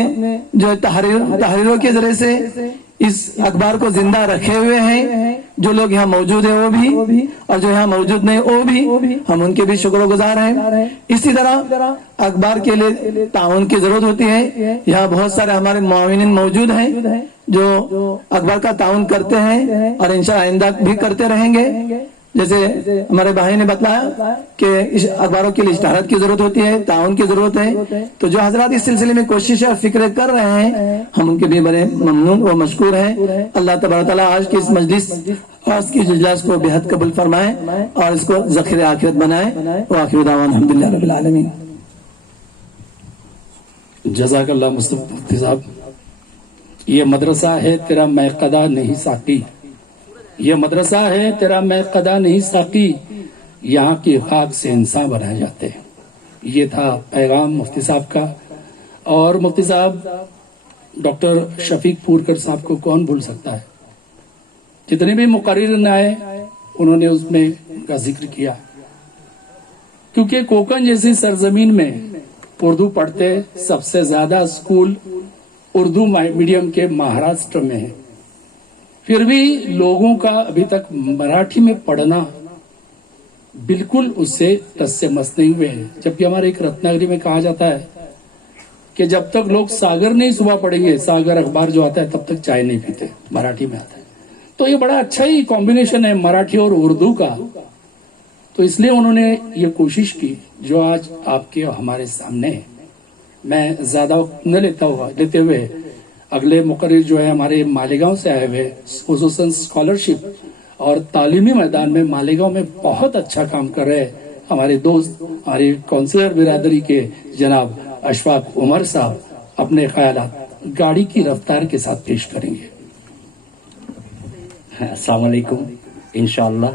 जो तहरीरों के जरिए से इस अखबार को जिंदा रखे हुए हैं। जो लोग यहाँ मौजूद है वो भी, और जो यहाँ मौजूद नहीं वो भी, हम उनके भी शुक्रगुजार हैं। इसी तरह अखबार के लिए ताउन की जरूरत होती है। यहाँ बहुत सारे हमारे मुआविनीन मौजूद हैं जो अखबार का ताउन करते हैं, और इंशाअल्लाह आइंदा भी करते रहेंगे। जैसे हमारे भाई ने बताया कि इस अखबारों के लिए इश्तिहारात की जरूरत होती है, ताउन की जरूरत है। तो जो हजरात इस सिलसिले में कोशिश और फिक्र कर रहे हैं, हम उनके भी बड़े ममनून व मशकूर हैं। अल्लाह तबारक तआला आज की इस मजलिस, आज की इजलास को बेहद कबूल फरमाए और इसको ज़ख़ीर आखिरत बनाए। व आखिर दावाना अल्हम्दुलिल्लाह रब्बिल आलमीन। जज़ाकल्लाह मुफ्ती साहब। ये मदरसा है तेरा मैक़दा नहीं साकी, ये मदरसा है तेरा मैक़दा नहीं साकी, यहाँ की खाक से इंसान बनाए जाते हैं। ये था पैगाम मुफ्ती साहब का। और मुफ्ती साहब डॉक्टर शफीक पुरकर साहब को कौन भूल सकता है। जितने भी मुकर्रिर आए उन्होंने उसमें का जिक्र किया, क्योंकि कोकन जैसी सरजमीन में उर्दू पढ़ते सबसे ज्यादा स्कूल उर्दू मीडियम के महाराष्ट्र में है। फिर भी लोगों का अभी तक मराठी में पढ़ना बिल्कुल उससे टस से मस नहीं हुए हैं। जबकि हमारे एक रत्नागिरी में कहा जाता है कि जब तक लोग सागर नहीं सुबह पढ़ेंगे, सागर अखबार जो आता है, तब तक चाय नहीं पीते, मराठी में आता है। तो ये बड़ा अच्छा ही कॉम्बिनेशन है मराठी और उर्दू का। तो इसलिए उन्होंने ये कोशिश की जो आज आपके हमारे सामने है। मैं ज्यादा वक्त न लेते हुए अगले मुकर्रिर जो है हमारे मालेगांव से आए हुए, खुसूसन स्कॉलरशिप और तालीमी मैदान में मालेगांव में बहुत अच्छा काम कर रहे हमारे दोस्त, हमारे काउंसिलर बिरादरी के जनाब अशफाक उमर साहब अपने ख्यालात गाड़ी की रफ्तार के साथ पेश करेंगे। अस्सलाम वालेकुम। इंशाअल्लाह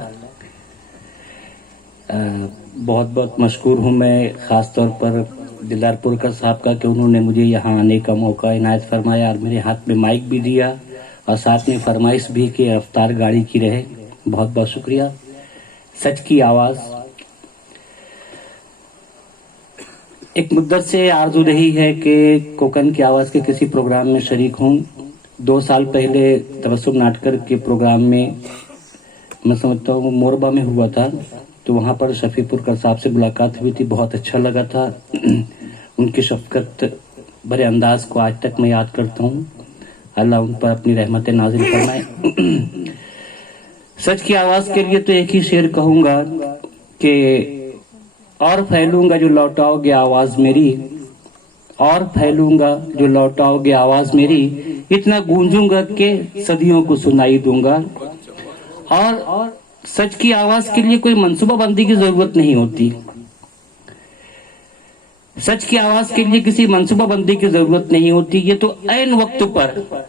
बहुत बहुत मशकूर हूँ मैं ख़ास तौर पर दिलदार पुरकर साहब का कि उन्होंने मुझे यहाँ आने का मौका इनायत फरमाया और मेरे हाथ में माइक भी दिया और साथ में फरमाइश भी कि रफ्तार गाड़ी की रहे। बहुत बहुत शुक्रिया। सच की आवाज़, एक मुद्दत से आरजू रही है कि कोकन की आवाज़ के किसी प्रोग्राम में शरीक हूँ। 2 साल पहले तबस्सुम नाटकर के प्रोग्राम में मैं समझता हूँ मोरबा में हुआ था, तो वहाँ पर शफी पुरकर साहब से मुलाकात हुई थी। बहुत अच्छा लगा था। उनकी शफकत भरे अंदाज को आज तक मैं याद करता हूँ। अल्लाह उन पर अपनी रहमत नाजिल फरमाए। सच की आवाज़ के लिए तो एक ही शेर कहूँगा कि और फैलूंगा जो लौटाओगे आवाज़ मेरी, और फैलूंगा जो लौटाओगे आवाज़ मेरी, इतना गूंजूंगा कि सदियों को सुनाई दूंगा। और सच की आवाज़ के लिए कोई मनसूबाबंदी की जरूरत नहीं होती। सच की आवाज़ के लिए किसी मनसूबाबंदी की जरूरत नहीं होती। ये तो ऐन वक्त पर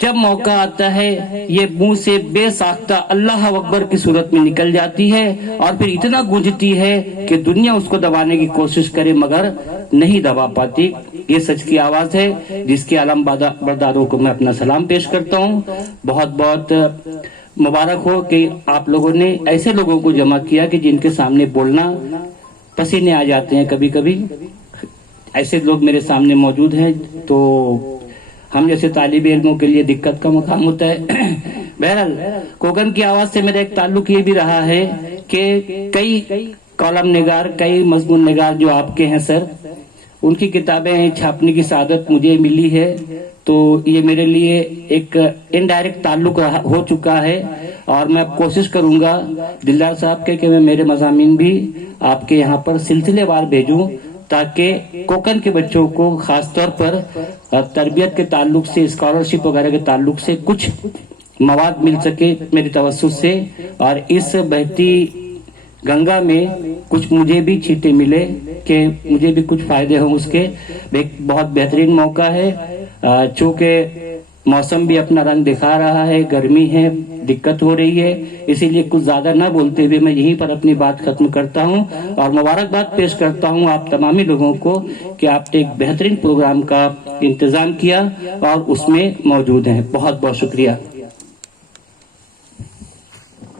जब मौका आता है ये मुंह से बेसाख्ता अल्लाह अकबर की सूरत में निकल जाती है और फिर इतना गूंजती है कि दुनिया उसको दबाने की कोशिश करे मगर नहीं दबा पाती। ये सच की आवाज़ है जिसके आलम बरदारों को मैं अपना सलाम पेश करता हूँ। बहुत बहुत मुबारक हो कि आप लोगों ने ऐसे लोगों को जमा किया कि जिनके सामने बोलना पसीने आ जाते हैं। कभी कभी ऐसे लोग मेरे सामने मौजूद हैं तो हम जैसे तालिब इल्मों के लिए दिक्कत का मुकाम होता है। बहरहाल कोकन की आवाज़ से मेरा एक ताल्लुक ये भी रहा है कि कई कॉलम निगार, कई मजमून निगार जो आपके हैं सर, उनकी किताबें छापने की सादत मुझे मिली है, तो ये मेरे लिए एक इनडायरेक्ट ताल्लुक हो चुका है। और मैं अब कोशिश करूंगा दिलदार साहब के कि मैं मेरे मज़ामीन भी आपके यहाँ पर सिलसिलेवार भेजूं ताकि कोकन के बच्चों को खास तौर पर तरबियत के ताल्लुक से, स्कॉलरशिप वगैरह के ताल्लुक से कुछ मवाद मिल सके मेरी तवज्जुह से, और इस बहती गंगा में कुछ मुझे भी छींटे मिले कि मुझे भी कुछ फायदे हों उसके। एक बहुत बेहतरीन मौका है। चूँकि मौसम भी अपना रंग दिखा रहा है, गर्मी है, दिक्कत हो रही है, इसीलिए कुछ ज्यादा ना बोलते हुए मैं यहीं पर अपनी बात खत्म करता हूं और मुबारकबाद पेश करता हूं आप तमामी लोगों को कि आपने एक बेहतरीन प्रोग्राम का इंतजाम किया और उसमें मौजूद हैं। बहुत बहुत शुक्रिया।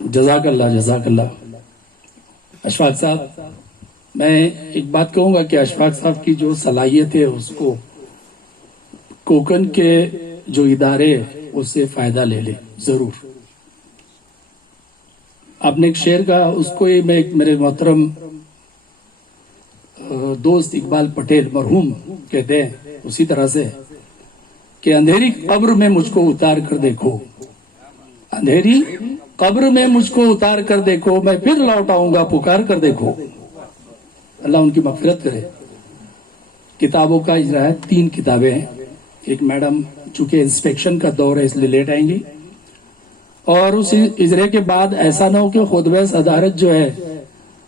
जज़ाकल्लाह जज़ाकल्लाह। अशफाक साहब, मैं एक बात कहूंगा कि अशफाक साहब की जो सलाहियत है उसको कोकन के जो इदारे उससे फायदा ले ले जरूर। आपने एक शेर कहा, उसको ये मैं मेरे मोहतरम दोस्त इकबाल पटेल मरहूम कहते हैं उसी तरह से कि अंधेरी कब्र में मुझको उतार कर देखो, अंधेरी कब्र में मुझको उतार कर देखो, मैं फिर लौट आऊंगा पुकार कर देखो। अल्लाह उनकी मग़फ़िरत करे। किताबों का इजरा है, 3 किताबें हैं। एक मैडम चूंकि इंस्पेक्शन का दौर है इसलिए लेट आएंगी, और उस इजरे के बाद ऐसा ना हो कि खुतबा सदारत जो है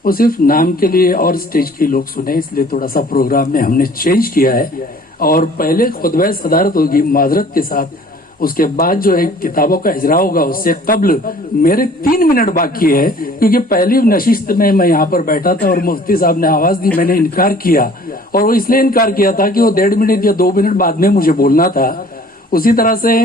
वो सिर्फ नाम के लिए और स्टेज के लोग सुने, इसलिए थोड़ा सा प्रोग्राम में हमने चेंज किया है। और पहले खुतबा सदारत होगी माजरत के साथ, उसके बाद जो एक किताबों का इजरा होगा उससे कब्ल मेरे 3 मिनट बाकी है, क्योंकि पहली नशिस्त में मैं यहाँ पर बैठा था और मुफ्ती साहब ने आवाज दी, मैंने इनकार किया, और वो इसलिए इनकार किया था कि वो 1.5 मिनट या 2 मिनट बाद में मुझे बोलना था। उसी तरह से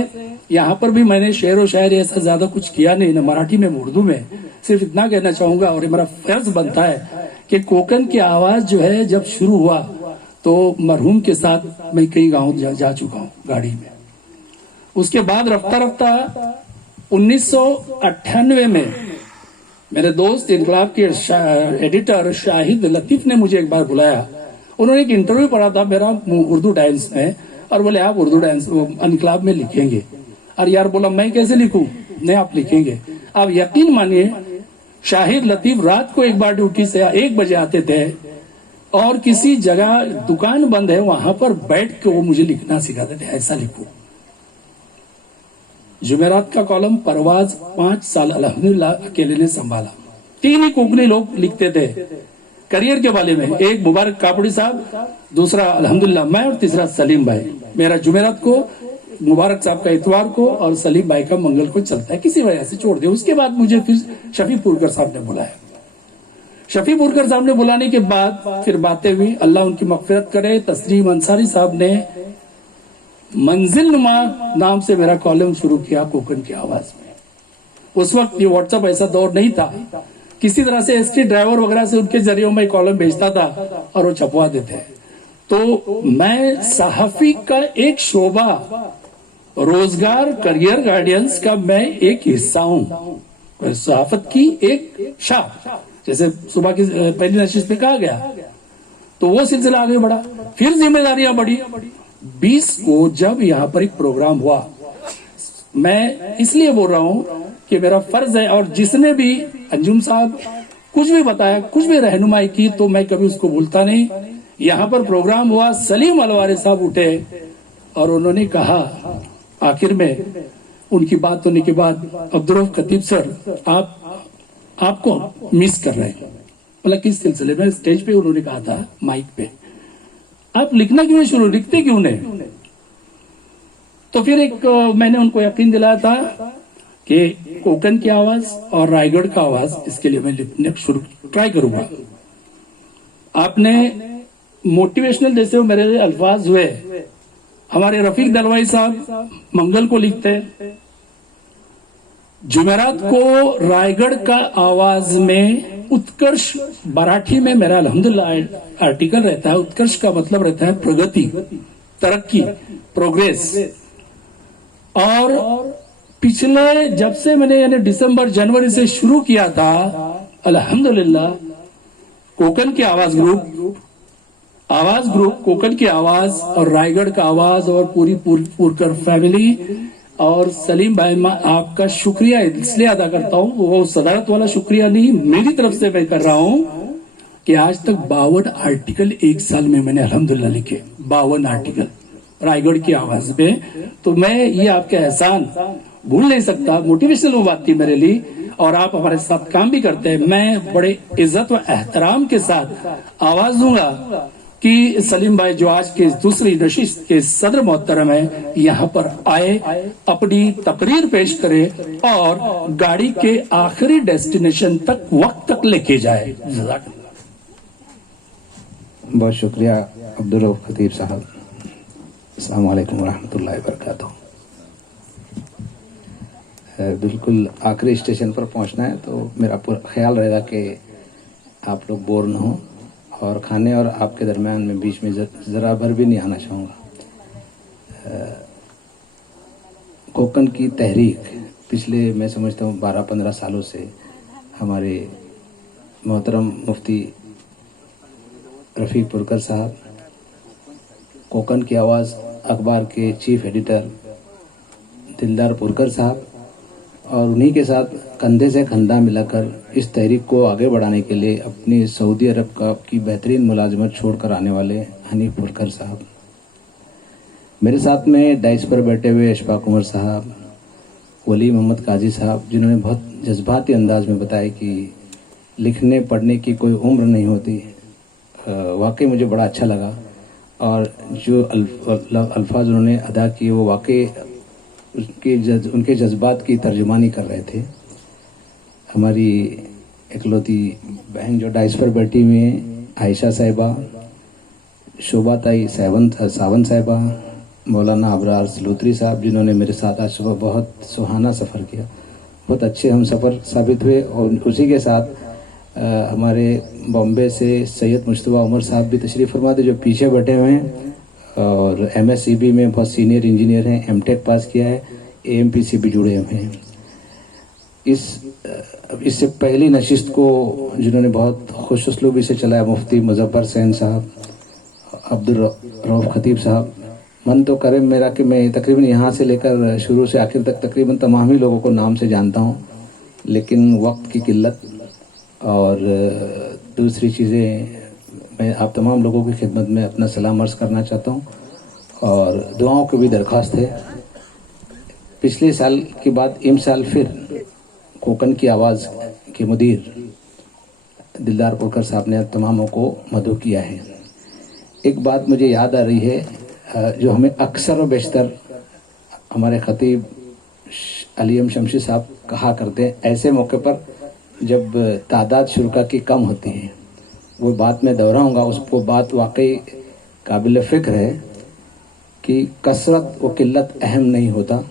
यहाँ पर भी मैंने शेर व शायरी ऐसा ज्यादा कुछ किया नहीं, न मराठी में उर्दू में, सिर्फ इतना कहना चाहूंगा और मेरा फर्ज बनता है कि कोकन की आवाज जो है जब शुरू हुआ तो मरहूम के साथ मैं कई गाँव जा चुका हूँ गाड़ी में। उसके बाद रफ्ता रफ्ता 1998 में मेरे दोस्त इनकलाब के एडिटर शाहिद लतीफ ने मुझे एक बार बुलाया। उन्होंने एक इंटरव्यू पढ़ा था मेरा उर्दू टाइम्स में, और बोले आप उर्दू टाइम्स इनकलाब में लिखेंगे। और यार बोला मैं कैसे लिखूं? नहीं, आप लिखेंगे। आप यकीन मानिए शाहिद लतीफ रात को एक बार ड्यूटी से 1 बजे आते थे और किसी जगह दुकान बंद है वहां पर बैठ के वो मुझे लिखना सिखाते थे, ऐसा लिखो। जुमेरात का कॉलम परवाज 5 साल अल्हम्दुलिल्लाह अकेले ने संभाला। 3 ही कोकनी लोग लिखते थे करियर के बारे में, एक मुबारक कापड़ी साहब, दूसरा अल्हम्दुलिल्लाह मैं, और तीसरा सलीम भाई। मेरा जुमेरात को, मुबारक साहब का इतवार को और सलीम भाई का मंगल को चलता है, किसी वजह से छोड़ दिया। उसके बाद मुझे फिर शफी पुरकर साहब ने बुलाया। शफी पुरकर साहब ने बुलाने के बाद फिर बातें हुई, अल्लाह उनकी मगफिरत करे। तस्लीम अंसारी साहब ने मंजिल नुमा नाम से मेरा कॉलम शुरू किया कोकन की आवाज में। उस वक्त ये व्हाट्सएप ऐसा दौर नहीं था, किसी तरह से एसटी ड्राइवर वगैरह से उनके जरिए मैं कॉलम भेजता था और वो छपवा देते। तो मैं सहाफी का एक शोबा, रोजगार करियर गाइडेंस का मैं एक हिस्सा हूं, सहाफत की एक शाख, जैसे सुबह की पहली नशिश में कहा गया। तो वो सिलसिला आगे बढ़ा, फिर जिम्मेदारियां बढ़ी। 20 को जब यहाँ पर एक प्रोग्राम हुआ, मैं इसलिए बोल रहा हूं कि मेरा फर्ज है, और जिसने भी अंजुम साहब कुछ भी बताया, कुछ भी रहनुमाई की, तो मैं कभी उसको भूलता नहीं। यहाँ पर प्रोग्राम हुआ, सलीम अलवारे साहब उठे और उन्होंने कहा आखिर में, उनकी बात होने के बाद, अब्दुल रऊफ खतीब सर आपको मिस कर रहे हैं। मतलब किस सिलसिले में? स्टेज पे उन्होंने कहा था माइक पे, आप लिखना क्यों नहीं शुरू, लिखते क्यों नहीं? तो फिर एक मैंने उनको यकीन दिलाया था कि कोकन की आवाज और रायगढ़ का आवाज, इसके लिए मैं लिखने शुरू ट्राई करूंगा। आपने मोटिवेशनल जैसे वो मेरे अल्फाज हुए, हमारे रफीक दलवाई साहब मंगल को लिखते हैं, जुमेरात को रायगढ़ का आवाज में उत्कर्ष मराठी में मेरा अल्हम्दुलिल्लाह आर्टिकल रहता है। उत्कर्ष का मतलब रहता है प्रगति, तरक्की, प्रोग्रेस। और पिछले जब से मैंने यानी दिसंबर जनवरी से शुरू किया था, अल्हम्दुलिल्लाह कोकन की आवाज ग्रुप, कोकन की आवाज और रायगढ़ का आवाज और पूरी पुरकर फैमिली और सलीम भाई, मैं आपका शुक्रिया इसलिए अदा करता हूँ, वो सदारत वाला शुक्रिया नहीं, मेरी तरफ से मैं कर रहा हूँ कि आज तक 52 आर्टिकल एक साल में मैंने अल्हम्दुलिल्लाह लिखे, 52 आर्टिकल रायगढ़ की आवाज में। तो मैं ये आपके एहसान भूल नहीं सकता। मोटिवेशनल वो बात थी मेरे लिए, और आप हमारे साथ काम भी करते हैं। मैं बड़े इज्जत व एहतराम के साथ आवाज दूंगा कि सलीम भाई जो आज के दूसरी नशिश के सदर मोहतरम है, यहाँ पर आए, अपनी तकरीर पेश करे और गाड़ी के आखिरी डेस्टिनेशन तक वक्त तक लेके जाए। बहुत शुक्रिया अब्दुल रऊफ खतीब साहब। अस्सलाम वालेकुम वरहमतुल्लाहि वबरकातुहू। बिल्कुल आखिरी स्टेशन पर पहुंचना है, तो मेरा पूरा ख्याल रहेगा कि आप लोग बोर न हो, और खाने और आपके दरमियान में बीच में ज़रा भर भी नहीं आना चाहूँगा। कोकन की तहरीक पिछले मैं समझता हूँ 12-15 सालों से हमारे मोहतरम मुफ्ती रफ़ीक पुरकर साहब, कोकन की आवाज़ अखबार के चीफ एडिटर दिलदार पुरकर साहब, और उन्हीं के साथ कंधे से कंधा मिलाकर इस तहरीक को आगे बढ़ाने के लिए अपनी सऊदी अरब की बेहतरीन मुलाजमत छोड़कर आने वाले हनीफ पुरकर साहब, मेरे साथ में डाइस पर बैठे हुए अशफाक उमर साहब, वली मोहम्मद काजी साहब, जिन्होंने बहुत जज्बाती अंदाज में बताया कि लिखने पढ़ने की कोई उम्र नहीं होती। वाकई मुझे बड़ा अच्छा लगा, और जो अल्फाज उन्होंने अदा किए वो वाकई उनके जज्बात की तर्जुमानी कर रहे थे। हमारी इकलौती बहन जो डाइस पर बैठी हुई हैं, आयशा साहिबा, शोभा ताई सावन साहिबा, मौलाना अबरार सलूत्री साहब, जिन्होंने मेरे साथ आज सुबह बहुत सुहाना सफ़र किया, बहुत अच्छे हम सफ़र साबित हुए। और उसी के साथ हमारे बॉम्बे से सैयद मुश्तबा उमर साहब भी तशरीफ़ फरमा थे, जो पीछे बैठे हुए हैं, और MSCB में बहुत सीनियर इंजीनियर हैं, M.Tech पास किया है, AMP से भी जुड़े हुए हैं। इससे पहली नशिस्त को जिन्होंने बहुत खुश उसलूबी से चलाया, मुफ्ती मुजफ्फर सैन साहब, अब्दुल रऊफ खतीब साहब, मन तो करे मेरा कि मैं तकरीबन यहाँ से लेकर शुरू से आखिर तक तकरीबन तमाम ही लोगों को नाम से जानता हूँ, लेकिन वक्त की किल्लत और दूसरी चीज़ें, मैं आप तमाम लोगों की खिदमत में अपना सलाम अर्ज़ करना चाहता हूँ, और दुआओं की भी दरख्वास्त है। पिछले साल के बाद इम साल फिर कोकन की आवाज़ के मुदीर दिलदार पुरकर साहब ने तमामों को मदऊ किया है। एक बात मुझे याद आ रही है जो हमें अक्सर व बेशतर हमारे खतीब अलीम शमशी साहब कहा करते हैं, ऐसे मौके पर जब तादाद शुरा की कम होती है, वो बात मैं दोहराऊंगा, वो बात वाकई काबिल फ़िक्र है कि कसरत व किल्लत अहम नहीं होता,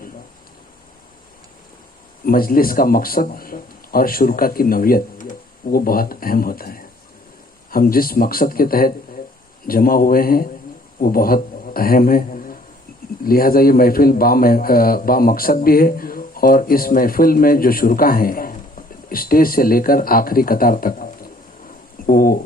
मजलिस का मकसद और शुरा की नौयत वो बहुत अहम होता है। हम जिस मकसद के तहत जमा हुए हैं वो बहुत अहम है, लिहाजा ये महफिल बा मकसद भी है। और इस महफिल में जो शुरा हैं स्टेज से लेकर आखिरी कतार तक वो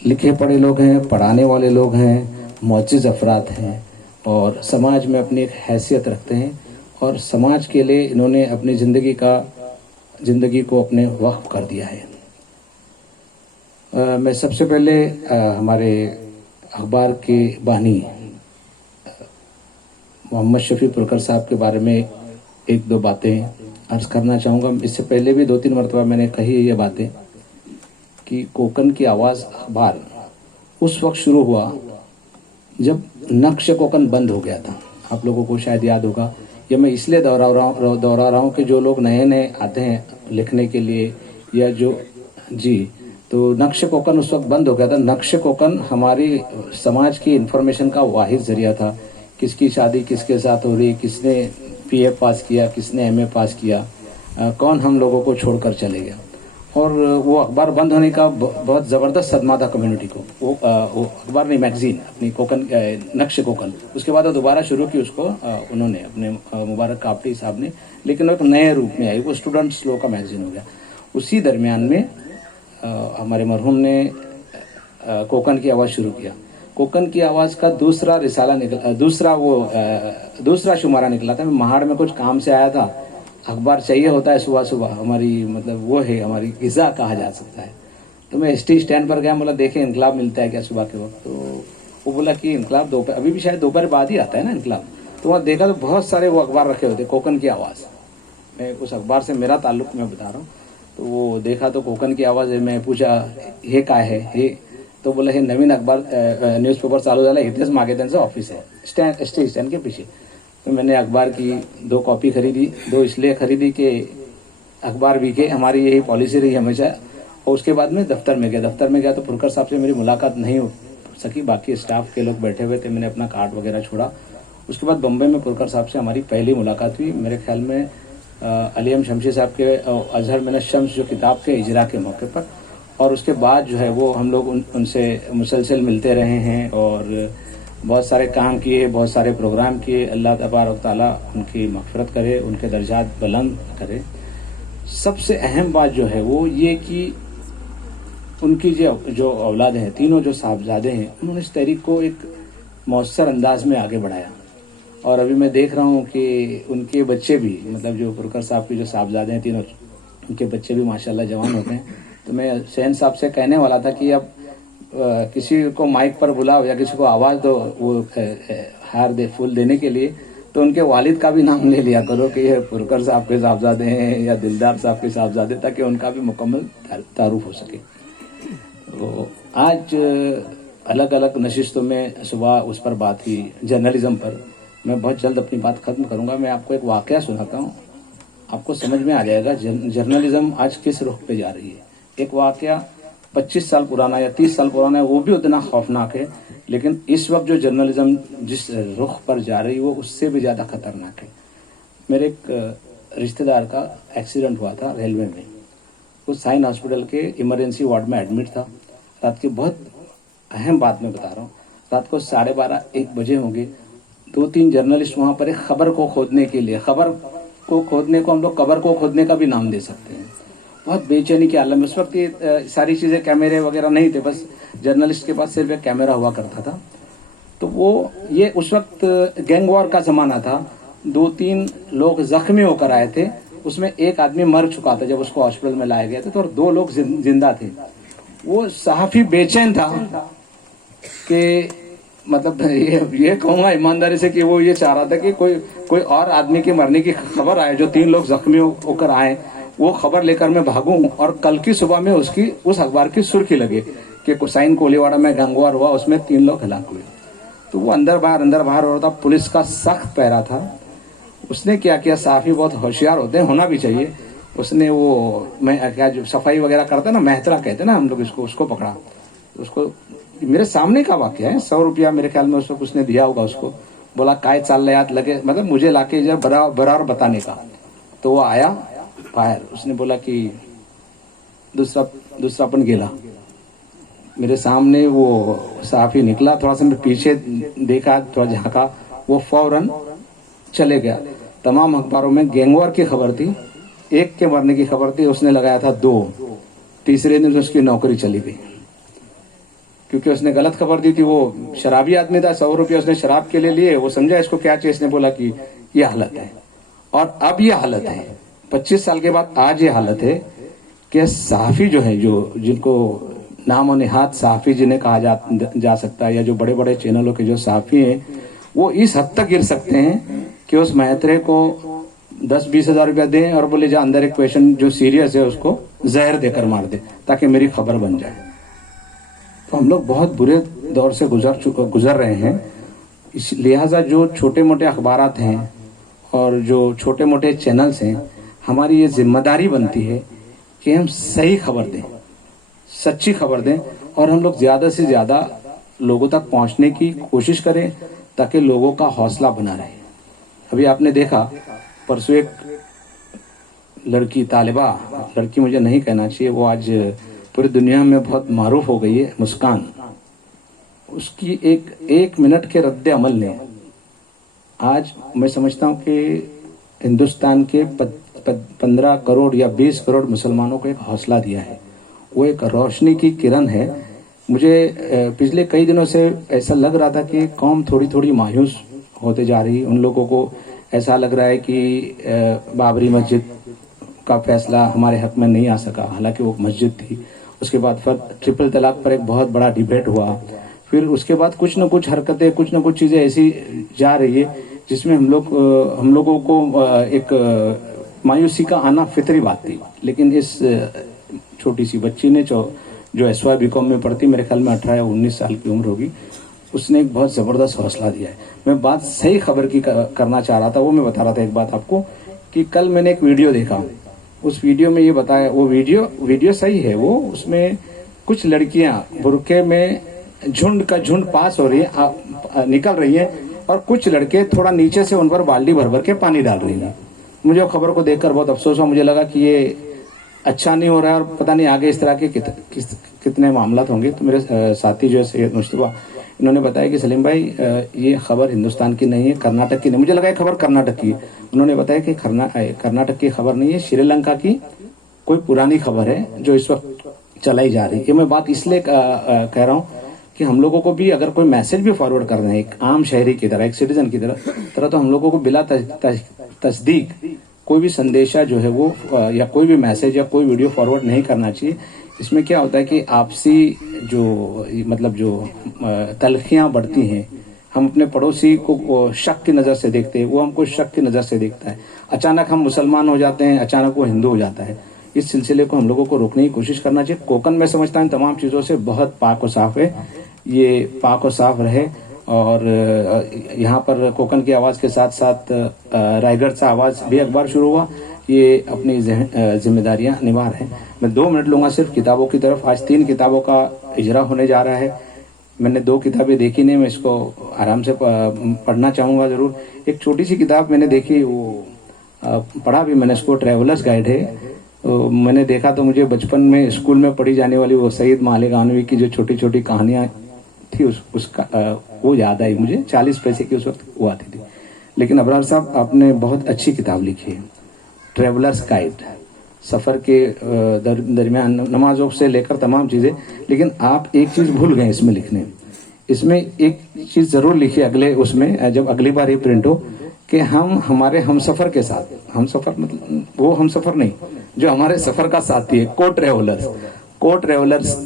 लिखे पढ़े लोग हैं, पढ़ाने वाले लोग हैं, मुअज्जिज़ अफराद हैं और समाज में अपनी एक हैसियत रखते हैं और समाज के लिए इन्होंने अपनी ज़िंदगी को अपने वक्फ कर दिया है। मैं सबसे पहले हमारे अखबार के बानी मोहम्मद शफी पुरकर साहब के बारे में एक दो बातें अर्ज करना चाहूँगा। इससे पहले भी 2-3 मरतबा मैंने कही ये बातें कि कोकन की आवाज़ अखबार उस वक्त शुरू हुआ जब नक्श कोकन बंद हो गया था। आप लोगों को शायद याद होगा, ये मैं इसलिए दोहरा रहा हूँ कि जो लोग नए आते हैं लिखने के लिए या जो जी, तो नक्श कोकन उस वक्त बंद हो गया था। नक्श कोकन हमारी समाज की इंफॉर्मेशन का वाहिद जरिया था। किसकी शादी किसके साथ हो रही, किसने पीएफ पास किया, किसने एमए पास किया, कौन हम लोगों को छोड़कर चले गया। और वो अखबार बंद होने का बहुत ज़बरदस्त सदमा था कम्युनिटी को। वो अखबार नहीं, मैगजीन अपनी कोकन नक्श कोकन, उसके बाद वो दोबारा शुरू की उसको उन्होंने अपने मुबारक कापड़ी साहब ने, लेकिन वो एक नए रूप में आई, वो स्टूडेंट्स लोग का मैगजीन हो गया। उसी दरमियान में हमारे मरहूम ने कोकन की आवाज़ शुरू किया। कोकन की आवाज़ का दूसरा रिसाला निकला, दूसरा शुमारा निकला था। मैं महाड़ में कुछ काम से आया था, अखबार चाहिए होता है सुबह सुबह, हमारी मतलब वो है हमारी ग़िज़ा कहा जा सकता है। तो मैं एसटी स्टैंड पर गया, बोला देखें इनकलाब मिलता है क्या सुबह के वक्त। तो वो बोला कि इनकलाब दोपहर, अभी भी शायद दोपहर बाद ही आता है ना इनकलाब। तो वहाँ देखा तो बहुत सारे वो अखबार रखे होते, कोकन की आवाज़। मैं उस अखबार से मेरा ताल्लुक़ मैं बता रहा हूँ। तो वो देखा तो कोकन की आवाज़ है। मैं पूछा हे काय है हे, तो बोला हे नवीन अखबार न्यूज़पेपर चालू झाला, इथेच मागे त्यांचं ऑफिस है एसटी स्टैंड के पीछे। तो मैंने अखबार की 2 कॉपी खरीदी। 2 इसलिए खरीदी कि अखबार बिके, हमारी यही पॉलिसी रही हमेशा। और उसके बाद में दफ्तर में गया तो पुरकर साहब से मेरी मुलाकात नहीं हो सकी, बाकी स्टाफ के लोग बैठे हुए थे, मैंने अपना कार्ड वगैरह छोड़ा। उसके बाद बम्बई में पुरकर साहब से हमारी पहली मुलाकात हुई। मेरे ख्याल में अलीम शमशी साहब के अजहर मिन शम्स जो किताब के इजरा के मौके पर, और उसके बाद जो है वो हम लोग उनसे मुसलसल मिलते रहे हैं और बहुत सारे काम किए, बहुत सारे प्रोग्राम किए। अल्लाह तबारक तआला उनकी मग़फ़िरत करे, उनके दर्जात बुलंद करे। सबसे अहम बात जो है वो ये कि उनकी जो औलाद हैं, तीनों जो साहबजादे हैं, उन्होंने इस तहरीक को एक मौसर अंदाज में आगे बढ़ाया। और अभी मैं देख रहा हूँ कि उनके बच्चे भी, मतलब जो पुरकर साहब के जो साहबजादे हैं तीनों, उनके बच्चे भी माशाल्लाह जवान होते हैं। तो मैं सैन साहब से कहने वाला था कि अब किसी को माइक पर बुलाओ या किसी को आवाज़ दो वो हार दे फूल देने के लिए, तो उनके वालिद का भी नाम ले लिया करो कि ये पुरकर साहब के साहबजादे हैं या दिलदार साहब के साहबजादे, ताकि उनका भी मुकम्मल तारुफ हो सके। तो आज अलग अलग नशिस्तों में सुबह उस पर बात हुई, जर्नलिज्म पर। मैं बहुत जल्द अपनी बात ख़त्म करूँगा। मैं आपको एक वाक़या सुनाता हूँ, आपको समझ में आ जाएगा जर्नलिज्म आज किस रुख पे जा रही है। एक वाक़या 25 साल पुराना या 30 साल पुराना है, वो भी उतना खौफनाक है, लेकिन इस वक्त जो जर्नलिज्म जिस रुख पर जा रही है वो उससे भी ज़्यादा खतरनाक है। मेरे एक रिश्तेदार का एक्सीडेंट हुआ था रेलवे में। वो साइन हॉस्पिटल के इमरजेंसी वार्ड में एडमिट था। रात की बहुत अहम बात मैं बता रहा हूँ, रात को 12:30-1 बजे होंगे। 2-3 जर्नलिस्ट वहाँ पर एक खबर को खोदने के लिए, खबर को खोदने को हम लोग कबर को खोदने का भी नाम दे सकते हैं, बहुत बेचैनी के आलम में। उस वक्त ये सारी चीज़ें कैमरे वगैरह नहीं थे, बस जर्नलिस्ट के पास सिर्फ एक कैमरा हुआ करता था। तो वो ये उस वक्त गैंग वॉर का ज़माना था। 2-3 लोग जख्मी होकर आए थे, उसमें एक आदमी मर चुका था जब उसको हॉस्पिटल में लाया गया था, तो और 2 लोग जिंदा थे। वो सहाफ़ी बेचैन था कि मतलब ये कहूँगा ईमानदारी से कि वो ये चाह रहा था कि कोई और आदमी के मरने की खबर आए, जो 3 लोग जख्मी होकर आए, वो खबर लेकर मैं भागूं और कल की सुबह में उस अखबार की सुर्खी लगे कि कुसाइन कोलीवाड़ा में गैंगवार हुआ, उसमें 3 लोग हलाक हुए। तो वो अंदर बाहर हो रहा था, पुलिस का सख्त पहरा था। उसने क्या किया, साफ़ी बहुत होशियार होते हैं, होना भी चाहिए। उसने वो मैं क्या जो सफाई वगैरह करता ना, मेहतरा कहते ना हम लोग इसको, उसको पकड़ा। उसको मेरे सामने का वाक्य है, 100 रुपया मेरे ख्याल में उसको उसने दिया होगा उसको। बोला काय चाल याद लगे, मतलब मुझे लाके जब बराबर बताने का। तो वो आया बाहर, उसने बोला कि दूसरा अपन गेला। मेरे सामने वो साफी निकला, थोड़ा सा मैं पीछे देखा, थोड़ा झांका, वो फौरन चले गया। तमाम अखबारों में गैंगवार की खबर थी, एक के मरने की खबर थी, उसने लगाया था 2, तीसरे दिन उसकी नौकरी चली गई क्योंकि उसने गलत खबर दी थी। वो शराबी आदमी था, 100 रुपये उसने शराब के लिए लिए, वो समझा इसको क्या चाहिए, इसने बोला कि ये हालत है। और अब ये हालत है, 25 साल के बाद आज ये हालत है कि सहाफी जो है, जो जिनको नाम और निहात सहाफी जिन्हें कहा जा सकता है, या जो बड़े बड़े चैनलों के जो सहाफी हैं, वो इस हद तक गिर सकते हैं कि उस महतरे को 10-20 हजार रुपया दें और बोले जा अंदर एक पेशेंट जो सीरियस है उसको जहर देकर मार दे ताकि मेरी खबर बन जाए। तो हम लोग बहुत बुरे दौर से गुजर रहे हैं। इस लिहाजा जो छोटे मोटे अखबारात हैं और जो छोटे मोटे चैनल्स हैं, हमारी ये जिम्मेदारी बनती है कि हम सही खबर दें, सच्ची खबर दें, और हम लोग ज्यादा से ज्यादा लोगों तक पहुंचने की कोशिश करें ताकि लोगों का हौसला बना रहे। अभी आपने देखा परसों एक लड़की, तालिबा लड़की मुझे नहीं कहना चाहिए, वो आज पूरी दुनिया में बहुत मारूफ हो गई है, मुस्कान। उसकी एक मिनट के रद्द अमल ने आज मैं समझता हूँ कि हिंदुस्तान के 15 करोड़ या 20 करोड़ मुसलमानों को एक हौसला दिया है। वो एक रोशनी की किरण है। मुझे पिछले कई दिनों से ऐसा लग रहा था कि कौम थोड़ी थोड़ी मायूस होते जा रही। उन लोगों को ऐसा लग रहा है कि बाबरी मस्जिद का फैसला हमारे हक में नहीं आ सका, हालांकि वो मस्जिद थी। उसके बाद फिर ट्रिपल तलाक पर एक बहुत बड़ा डिबेट हुआ। फिर उसके बाद कुछ न कुछ हरकतें, कुछ न कुछ चीज़ें ऐसी जा रही है जिसमें हम लोगों को एक मायूसी का आना फितरी बात थी। लेकिन इस छोटी सी बच्ची ने जो SY BCom में पढ़ती, मेरे ख्याल में 18 या 19 साल की उम्र होगी, उसने एक बहुत ज़बरदस्त हौसला दिया है। मैं बात सही खबर की करना चाह रहा था, वो मैं बता रहा था एक बात आपको कि कल मैंने एक वीडियो देखा। उस वीडियो में ये बताया, वो वीडियो सही है, वो उसमें कुछ लड़कियां बुरके में झुंड का झुंड पास हो रही है, निकल रही है, और कुछ लड़के थोड़ा नीचे से उन पर बाल्टी भर भर के पानी डाल रही है। मुझे खबर को देखकर बहुत अफसोस हुआ। मुझे लगा कि ये अच्छा नहीं हो रहा है और पता नहीं आगे इस तरह के कितने मामलात होंगे। तो मेरे साथी जो है सैयद मुश्तबा, इन्होंने बताया कि सलीम भाई ये खबर हिंदुस्तान की नहीं है, कर्नाटक की नहीं। मुझे लगा ये खबर कर्नाटक की है। उन्होंने बताया कि कर्नाटक की खबर नहीं है, श्रीलंका की कोई पुरानी खबर है जो इस वक्त चलाई जा रही है। मैं बात इसलिए कह रहा हूँ कि हम लोगों को भी अगर कोई मैसेज भी फॉरवर्ड करना है, एक आम शहरी की तरह, एक सिटीजन की तरह तो हम लोगों को बिला तस्दीक कोई भी संदेशा जो है वो या कोई भी मैसेज या कोई वीडियो फॉरवर्ड नहीं करना चाहिए। इसमें क्या होता है कि आपसी जो तलखियां बढ़ती हैं। हम अपने पड़ोसी को शक की नज़र से देखते हैं, वो हमको शक की नज़र से देखता है। अचानक हम मुसलमान हो जाते हैं, अचानक वो हिंदू हो जाता है। इस सिलसिले को हम लोगों को रोकने की कोशिश करना चाहिए। कोकन में समझता हूँ तमाम चीज़ों से बहुत पाक और साफ है, ये पाक और साफ रहे। और यहाँ पर कोकन की आवाज़ के साथ साथ रायगढ़ से आवाज़ भी अखबार शुरू हुआ, ये अपनी जिम्मेदारियां निभा रहे हैं। मैं 2 मिनट लूंगा सिर्फ किताबों की तरफ। आज 3 किताबों का इजरा होने जा रहा है। मैंने 2 किताबें देखी नहीं, मैं इसको आराम से पढ़ना चाहूँगा ज़रूर। एक छोटी सी किताब मैंने देखी, वो पढ़ा भी मैंने, इसको ट्रैवलर्स गाइड है। मैंने देखा तो मुझे बचपन में स्कूल में पढ़ी जाने वाली वो सईद मालिक आनवी की जो छोटी छोटी कहानियाँ थी उसका वो याद आई मुझे। 40 पैसे की उस वक्त वो आती थी। लेकिन अबरार साहब आपने बहुत अच्छी किताब लिखी है, ट्रैवलर्स गाइड, सफ़र के दरमियान नमाजों से लेकर तमाम चीज़ें। लेकिन आप एक चीज़ भूल गए इसमें लिखने। इसमें एक चीज़ ज़रूर लिखी अगले उसमें, जब अगली बार ये प्रिंट हो, कि हम हमारे हम सफ़र के साथ, हम सफ़र मतलब वो हम सफ़र नहीं, जो हमारे सफ़र का साथी है, को ट्रैवलर्स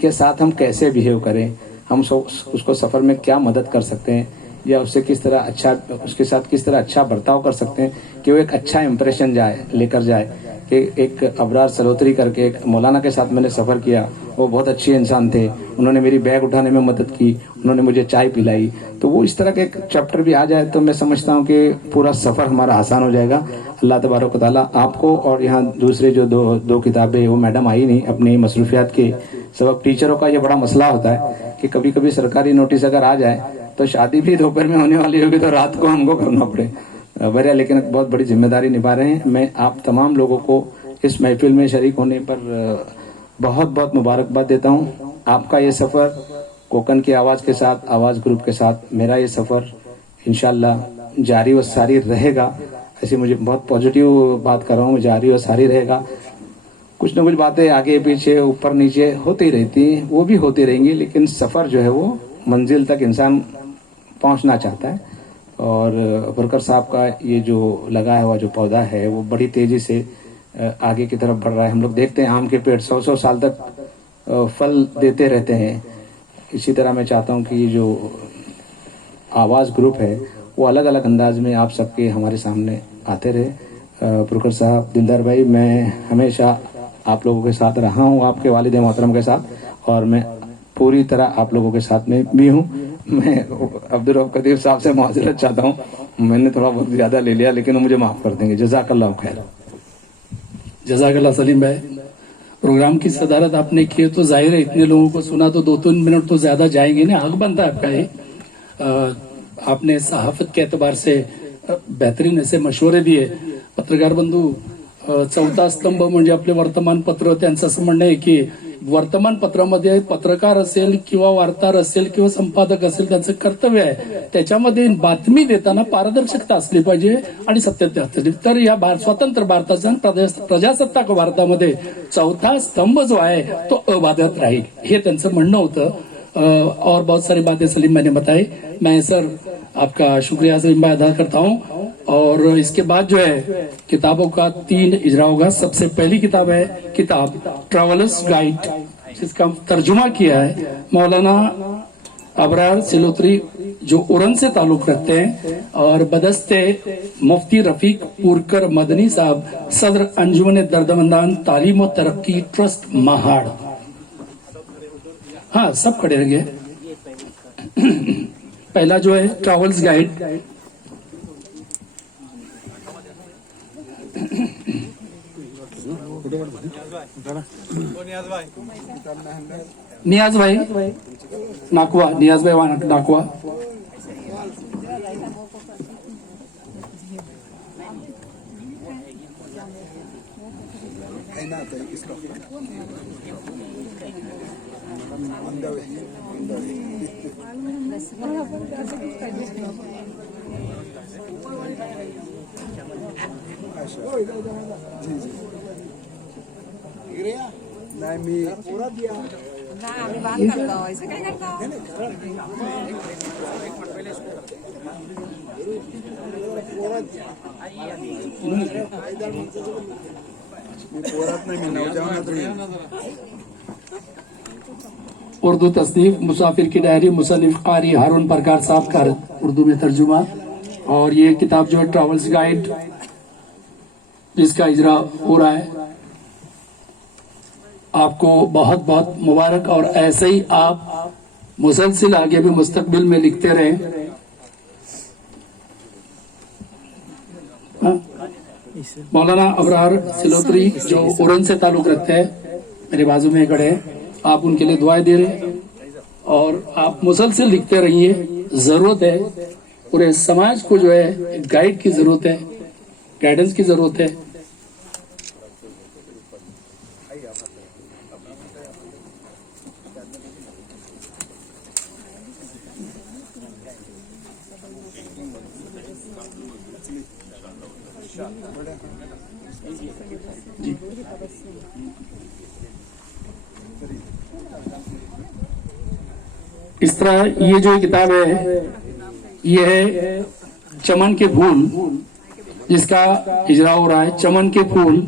के साथ हम कैसे बिहेव करें, हम उसको सफ़र में क्या मदद कर सकते हैं, या उससे किस तरह अच्छा, उसके साथ किस तरह अच्छा बर्ताव कर सकते हैं कि वो एक अच्छा इंप्रेशन लेकर जाए एक अबरार सलोत्री करके एक मौलाना के साथ मैंने सफ़र किया, वो बहुत अच्छे इंसान थे, उन्होंने मेरी बैग उठाने में मदद की, उन्होंने मुझे चाय पिलाई। तो वो इस तरह का एक चैप्टर भी आ जाए तो मैं समझता हूँ कि पूरा सफ़र हमारा आसान हो जाएगा। अल्लाह तबारक व तआला आपको और यहाँ दूसरे जो दो किताबें, वो मैडम आई नहीं अपनी मसरूफियात के सबब। टीचरों का ये बड़ा मसला होता है कि कभी कभी सरकारी नोटिस अगर आ जाए तो शादी भी दोपहर में होने वाली होगी तो रात को हमको करना पड़े बरिया, लेकिन बहुत बड़ी जिम्मेदारी निभा रहे हैं। मैं आप तमाम लोगों को इस महफिल में शरीक होने पर बहुत बहुत मुबारकबाद देता हूँ। आपका ये सफ़र कोकन की आवाज़ के साथ, आवाज़ ग्रुप के साथ, मेरा ये सफ़र इंशाल्लाह जारी व सारी रहेगा। ऐसे मुझे बहुत पॉजिटिव बात कर रहा हूँ, जारी व सारी रहेगा। कुछ न कुछ बातें आगे पीछे ऊपर नीचे होती रहती हैं, वो भी होती रहेंगी, लेकिन सफ़र जो है वो मंजिल तक इंसान पहुँचना चाहता है। और बुरकर साहब का ये जो लगाया हुआ जो पौधा है वो बड़ी तेज़ी से आगे की तरफ बढ़ रहा है। हम लोग देखते हैं आम के पेड़ 100-100 साल तक फल देते रहते हैं। इसी तरह मैं चाहता हूँ कि ये जो आवाज़ ग्रुप है वो अलग अलग अंदाज में आप सबके हमारे सामने आते रहे। बुरकर साहब, दिलदार भाई, मैं हमेशा आप लोगों के साथ रहा हूँ, आपके वालिद मोहतरम के साथ, और मैं पूरी तरह आप लोगों के साथ में भी हूँ। मैं अब्दुल रऊफ कदीर साहब से माजरत चाहता हूँ, मैंने थोड़ा बहुत ज़्यादा ले लिया, लेकिन वो मुझे माफ़ कर देंगे। जज़ाकल्लाह खैर। जज़ाकल्लाह सलीम भाई, प्रोग्राम की सदारत आपने की तो जाहिर है इतने लोगों को सुना तो 2-3 मिनट तो ज्यादा जाएंगे ना, हक बनता है आपका ये। आपने सहाफत के एतबार से बेहतरीन ऐसे मशवरे दिए। पत्रकार बंधू, चौथा स्तंभ म्हणजे आपले वर्तमानपत्र, त्यांचं असं म्हणणं आहे की वर्तमानपत्रामध्ये पत्रकार असेल किंवा वार्ताहर असेल किंवा संपादक असेल, त्यांचं कर्तव्य आहे त्याच्यामध्ये बातमी देताना पारदर्शकता असली पाहिजे आणि सत्यता असली। तर या स्वतंत्र भारताचा प्रजासत्ताक भारतामध्ये चौथा स्तंभ जो आहे तो अबाधित राहील, हे त्यांचं म्हणणं होतं। और बहुत सारी बातें सलीम भाई ने बताई। मैं सर आपका शुक्रिया सलीम भाई अदा करता हूँ। और इसके बाद जो है किताबों का 3 इजरा होगा। सबसे पहली किताब है किताब ट्रैवलर्स गाइड, जिसका तर्जुमा किया है मौलाना अबरार सिलोत्री, जो उरन से ताल्लुक रखते हैं, और बदस्ते मुफ्ती रफीक पुरकर मदनी साहब, सदर अंजुमन दर्दमंदान तालीम और तरक्की ट्रस्ट महाड़। हाँ, सब खड़े रहेंगे। पहला जो है ट्रैवल्स गाइड, नियाज भाई नाकवा, नियाज भाई नाकवा। उर्दू तस्नीफ मुसाफिर की डायरी, मुसन्निफ कारी हारून परकार साहब का उर्दू में तर्जुमा। और ये किताब जो है ट्रैवल्स गाइड, जिसका इजरा हो रहा है। आपको बहुत बहुत मुबारक, और ऐसे ही आप मुसलसिल आगे भी मुस्तकबिल में लिखते रहें। मौलाना अबरार सिलोत्री जो उरन से ताल्लुक रखते हैं, मेरे बाजू में खड़े हैं, आप उनके लिए दुआएं दे रहे हैं और आप मुसलसिल लिखते रहिए। जरूरत है, पूरे समाज को जो है गाइड की जरूरत है, गाइडेंस की जरूरत है। जी इस तरह ये जो किताब है ये है चमन के फूल, जिसका इजरा हो रहा है। चमन के फूल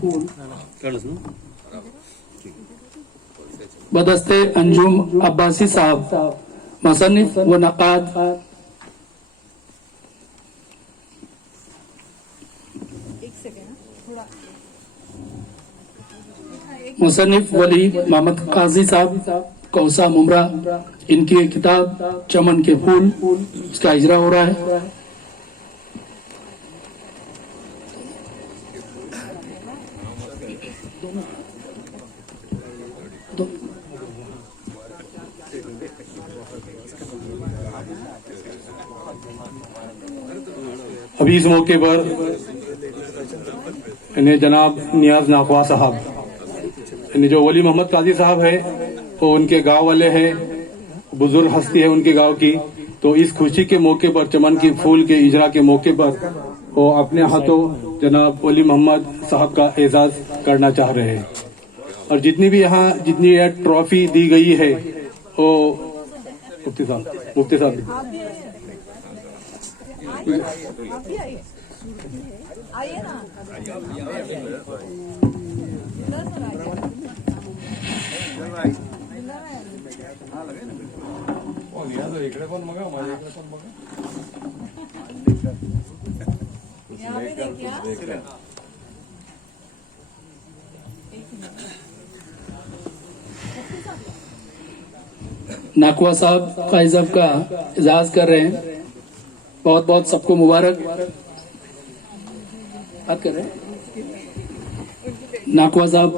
बदस्ते अंजुम अब्बासी साहब, मुसन्निफ व नक़ाद। मुसन्निफ वली मोहम्मद काजी साहब कौसा मुमरा, इनकी किताब चमन के फूल, इसका इजरा हो रहा है। अभी इस मौके पर इन्हें जनाब नियाज नाकवा साहब, इन्हें जो वली मोहम्मद काजी साहब है तो उनके गांव वाले हैं, बुजुर्ग हस्ती है उनके गांव की, तो इस खुशी के मौके पर चमन की फूल के इजरा के मौके पर वो अपने हाथों जनाब वली मोहम्मद साहब का एजाज करना चाह रहे हैं। और जितनी भी यहाँ जितनी ट्रॉफी दी गई है वो मुफ्ती साहब नाकवा साहब काजी साहब का इजाज कर रहे हैं। बहुत बहुत सबको मुबारक। बात कर रहे हैं नाकवा साहब,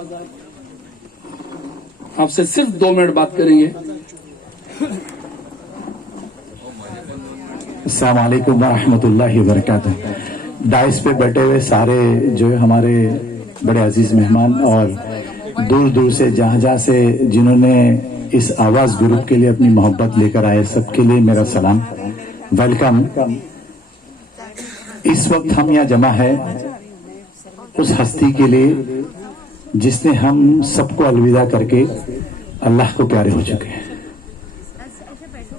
आपसे सिर्फ 2 मिनट बात करेंगे। अस्सलाम वालेकुम रहमतुल्लाहि व बरकातुहू। डाइस पे बैठे हुए सारे जो है हमारे बड़े अजीज मेहमान और दूर दूर से जहाँ से जिन्होंने इस आवाज ग्रुप के लिए अपनी मोहब्बत लेकर आए, सबके लिए मेरा सलाम, वेलकम। इस वक्त हम यहाँ जमा है उस हस्ती के लिए जिसने हम सबको अलविदा करके अल्लाह को प्यारे हो चुके हैं।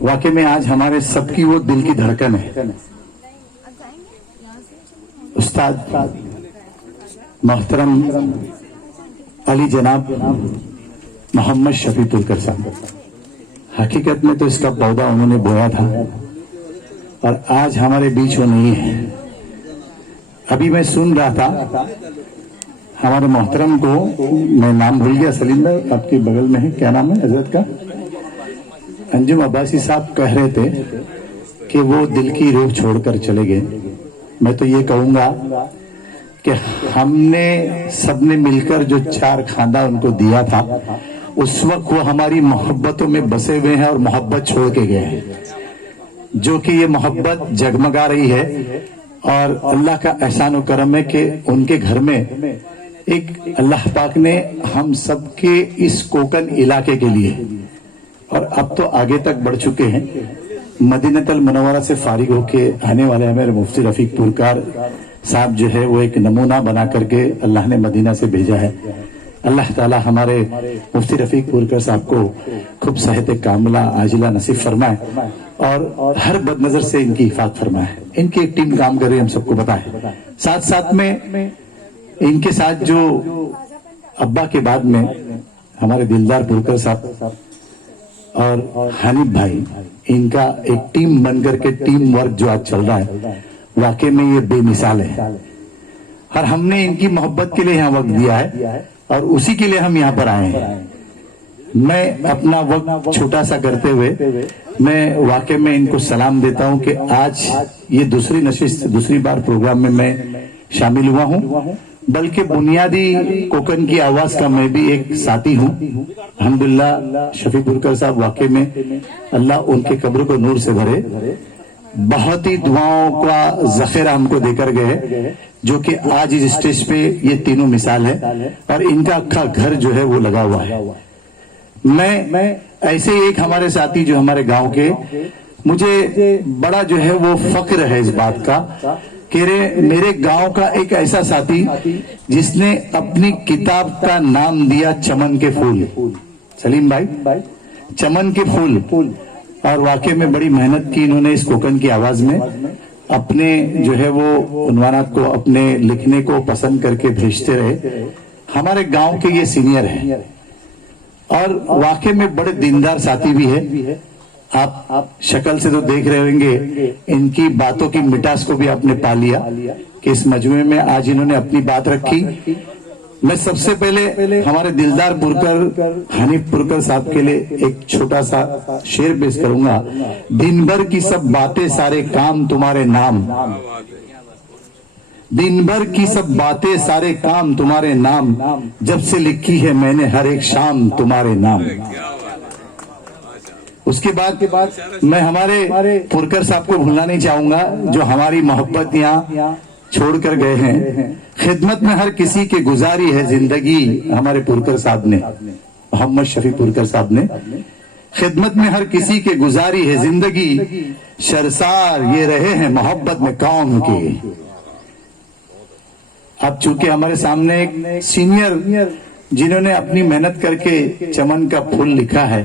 वाकई में आज हमारे सबकी वो दिल की धड़कन है। उस्ताद मोहतरम अली जनाब मोहम्मद शफी तुलकर साहब, हकीकत में तो इसका पौधा उन्होंने बोया था और आज हमारे बीच वो नहीं है। अभी मैं सुन रहा था हमारे मोहतरम को, मैं नाम भूल गया, सलीम भाई आपके बगल में है, क्या नाम है हजरत का, अंजुम अब्बासी साहब कह रहे थे कि वो दिल की रूह छोड़कर चले गए। मैं तो ये कहूंगा कि हमने सबने मिलकर जो 4 खाना उनको दिया था, उस वक्त वो हमारी मोहब्बतों में बसे हुए हैं और मोहब्बत छोड़ के गए हैं, जो कि ये मोहब्बत जगमगा रही है। और अल्लाह का एहसान और करम है कि उनके घर में एक अल्लाह पाक ने हम सबके इस कोकन इलाके के लिए, और अब तो आगे तक बढ़ चुके हैं, मदीनतुल मुनव्वरा से फारिग होके आने वाले हमारे मुफ्ती रफीक पुरकार साहब जो है वो एक नमूना बना करके अल्लाह ने मदीना से भेजा है। अल्लाह ताला हमारे मुफ्ती रफीक पुरकर साहब को खूब सेहत कामिला आजिला नसीब फरमाए और हर बदनजर से इनकी हिफाजत फरमाए। इनकी एक टीम काम कर रही है, हम सबको बताए। साथ साथ में इनके साथ जो अब्बा के बाद में हमारे दिलदार पुरकर साहब और हानिफ भाई, इनका एक टीम बनकर के टीम वर्क जो आज चल रहा है, वाकई में ये बेमिसाल है। और हमने इनकी मोहब्बत के लिए यहाँ वक्त दिया है और उसी के लिए हम यहाँ पर आए हैं। मैं अपना वक्त छोटा सा करते हुए मैं वाकई में इनको सलाम देता हूँ कि आज ये दूसरी नशिस्त, दूसरी बार प्रोग्राम में मैं शामिल हुआ हूँ, बल्कि बुनियादी कोकन की आवाज का मैं भी एक साथी हूँ। अल्हम्दुलिल्लाह शफी पुरकर साहब वाकई में अल्लाह उनके कब्र को नूर से भरे, बहुत ही दुआओं का जखीरा हमको देकर गए, जो कि आज इस स्टेज पे ये तीनों मिसाल है और इनका अक्खा घर जो है वो लगा हुआ है। मैं ऐसे ही एक हमारे साथी जो हमारे गांव के, मुझे बड़ा जो है वो फक्र है इस बात का कि मेरे गांव का एक ऐसा साथी जिसने अपनी किताब का नाम दिया चमन के फूल, सलीम भाई, चमन के फूल। और वाकई में बड़ी मेहनत की इन्होंने इस कोकन की आवाज में, अपने जो है वो उन्वानात को अपने लिखने को पसंद करके भेजते रहे। हमारे गांव के ये सीनियर हैं और वाकई में बड़े दीनदार साथी भी है। आप शक्ल से तो देख रहे होंगे, इनकी बातों की मिठास को भी आपने पा लिया कि इस मजमे में आज इन्होंने अपनी बात रखी मैं सबसे पहले हमारे दिलदार पुरकर हनीफ पुरकर साहब के लिए एक छोटा सा शेर पेश करूंगा। दिन भर की सब बातें सारे काम तुम्हारे नाम, दिन भर की सब बातें सारे काम तुम्हारे नाम, जब से लिखी है मैंने हर एक शाम तुम्हारे नाम। उसके बाद मैं हमारे पुरकर साहब को भूलना नहीं चाहूंगा, जो हमारी मोहब्बत यहाँ छोड़ कर गए हैं। खिदमत में हर किसी के गुजारी है जिंदगी, हमारे पुरकर साहब ने, मोहम्मद शफी पुरकर साहब ने, खिदमत में हर किसी के गुजारी है जिंदगी, शर्सार ये रहे हैं मोहब्बत में कौम के। अब चूंकि हमारे सामने एक सीनियर जिन्होंने अपनी मेहनत करके चमन का फूल लिखा है,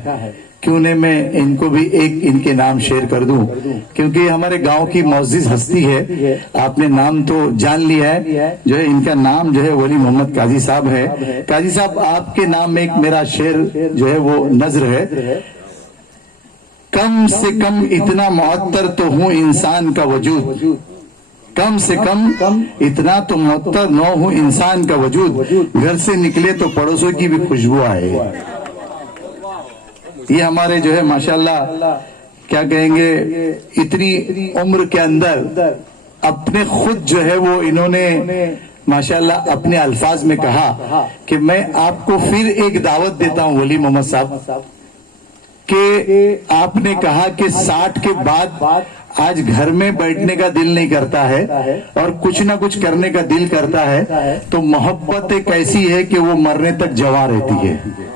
क्यों ने मैं इनको भी एक इनके नाम शेयर कर दूं, क्योंकि हमारे गांव की मौजूद हस्ती है। आपने नाम तो जान लिया है, जो है इनका नाम जो है वली मोहम्मद काजी साहब है। काजी साहब, आपके नाम में एक मेरा शेर जो है वो नज्र है। कम से कम इतना मुअत्तर तो हूँ इंसान का वजूद, कम से कम इतना तो मुअत्तर न हूँ इंसान का वजूद, घर से निकले तो पड़ोसों की भी खुशबू आए। ये हमारे जो है माशाल्लाह क्या कहेंगे, इतनी उम्र के अंदर अपने खुद जो है वो इन्होंने माशाल्लाह अपने अल्फाज में कहा कि मैं आपको फिर एक दावत देता हूं वली मोहम्मद साहब, कि आपने कहा कि 60 के बाद आज घर में बैठने का दिल नहीं करता है और कुछ ना कुछ करने का दिल करता है, तो मोहब्बत एक ऐसी है कि वो मरने तक जवां रहती है।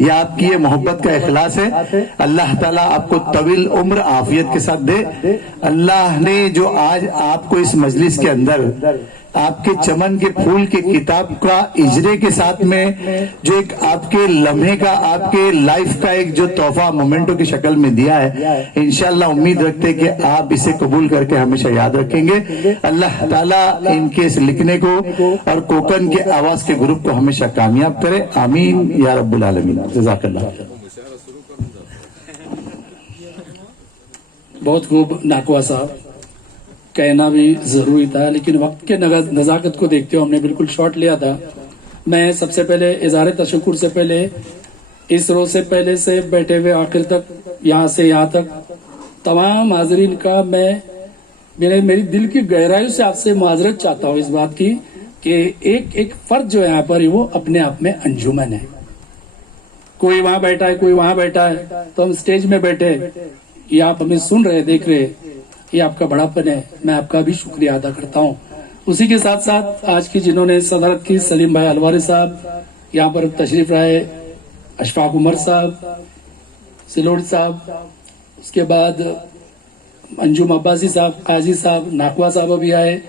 ये आपकी ये मोहब्बत का इखलास है। अल्लाह ताला आपको तवील उम्र आफियत के साथ दे। अल्लाह ने जो आज आपको इस मजलिस के अंदर आपके चमन के फूल की किताब का इजरे के साथ में जो एक आपके लम्हे का, आपके लाइफ का एक जो तोहफा मोमेंटो की शक्ल में दिया है, इंशाल्लाह उम्मीद रखते हैं कि आप इसे कबूल करके हमेशा याद रखेंगे। अल्लाह ताला इनके इस लिखने को और कोकन के आवाज के ग्रुप को हमेशा कामयाब करे, आमीन या रब्बुल आलमीन। जज़ाकल्लाह। बहुत खूब नाकवा साहब, कहना भी जरूरी था, लेकिन वक्त के नजाकत को देखते हुए हमने बिल्कुल शॉर्ट लिया था। मैं सबसे पहले इज़हार तशक्कुर से पहले, इस रोज से पहले से बैठे हुए आखिर तक, यहाँ से यहाँ तक तमाम हाजरीन का मैं मेरी दिल की गहराई से आपसे माजरत चाहता हूँ इस बात की कि एक एक फर्द जो यहाँ पर वो अपने आप में अंजुमन है। कोई वहां बैठा है, कोई वहां बैठा है, तो हम स्टेज में बैठे, ये आप हमें सुन रहे, देख रहे, ये आपका बड़ापन है। मैं आपका भी शुक्रिया अदा करता हूँ। उसी के साथ साथ आज की जिन्होंने सदरत की, सलीम भाई अलवारी साहब, यहाँ पर तशरीफ लाए अशफाक उमर साहब, सिलोड़ी साहब, उसके बाद अंजुम अब्बासी साहब, काजी साहब, नाकवा साहब भी आए,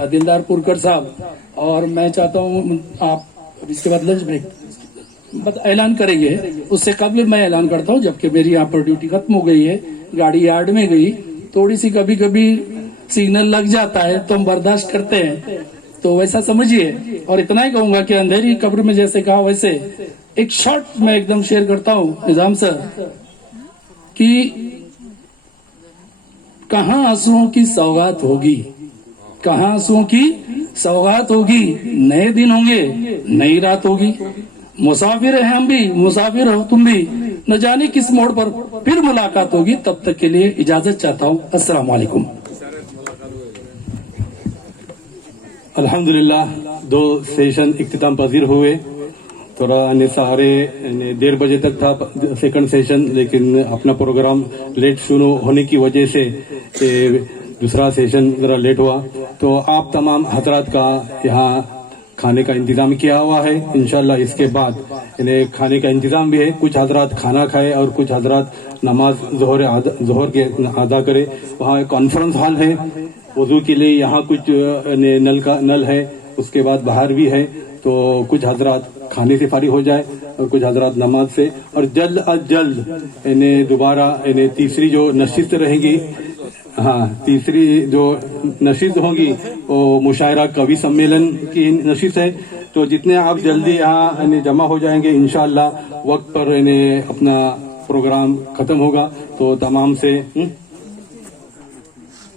दिलदार पुरकर साहब, और मैं चाहता हूँ आप इसके बाद लंच ब्रेक ऐलान करेंगे, उससे कबल मैं ऐलान करता हूँ, जबकि मेरी यहाँ पर ड्यूटी खत्म हो गई है, गाड़ी यार्ड में गई, थोड़ी सी कभी कभी सिग्नल लग जाता है तो हम बर्दाश्त करते हैं, तो वैसा समझिए। और इतना ही कहूंगा कि अंधेरी कब्र में जैसे कहा वैसे एक शॉर्ट मैं एकदम शेयर करता हूँ निजाम सर, कि कहाँ आंसुओं की सौगात होगी, कहाँ आंसुओं की सौगात होगी, नए दिन होंगे, नई रात होगी, मुसाफिर हैं हम भी, मुसाफिर हो तुम भी, न जाने किस मोड़ पर फिर मुलाकात होगी। तब तक के लिए इजाजत चाहता हूँ। अस्सलाम वालेकुम। अल्हम्दुलिल्लाह 2 सेशन इख्तिताम पजीर हुए। थोड़ा सारे 1:30 बजे तक था सेकंड सेशन, लेकिन अपना प्रोग्राम लेट शुरू होने की वजह से दूसरा सेशन जरा लेट हुआ। तो आप तमाम हजरात का यहाँ खाने का इंतजाम किया हुआ है। इंशाल्लाह इसके बाद इन्हें खाने का इंतजाम भी है। कुछ हजरात खाना खाए और कुछ हजरात नमाज जोहर के अदा करे। वहाँ कॉन्फ्रेंस हॉल है वजू के लिए, यहाँ कुछ नल है, उसके बाद बाहर भी है। तो कुछ हजरात खाने से फारिग हो जाए और कुछ हजरात नमाज से, और जल्द अज जल्द इन्हें दोबारा इन्हें तीसरी जो नशिस्त रहेगी, तीसरी जो नशिस्त होगी वो मुशायरा कवि सम्मेलन की नशिस्त है। तो जितने आप जल्दी यहाँ इन्हें जमा हो जाएंगे, इंशाअल्लाह वक्त पर इन्हें अपना प्रोग्राम खत्म होगा। तो तमाम से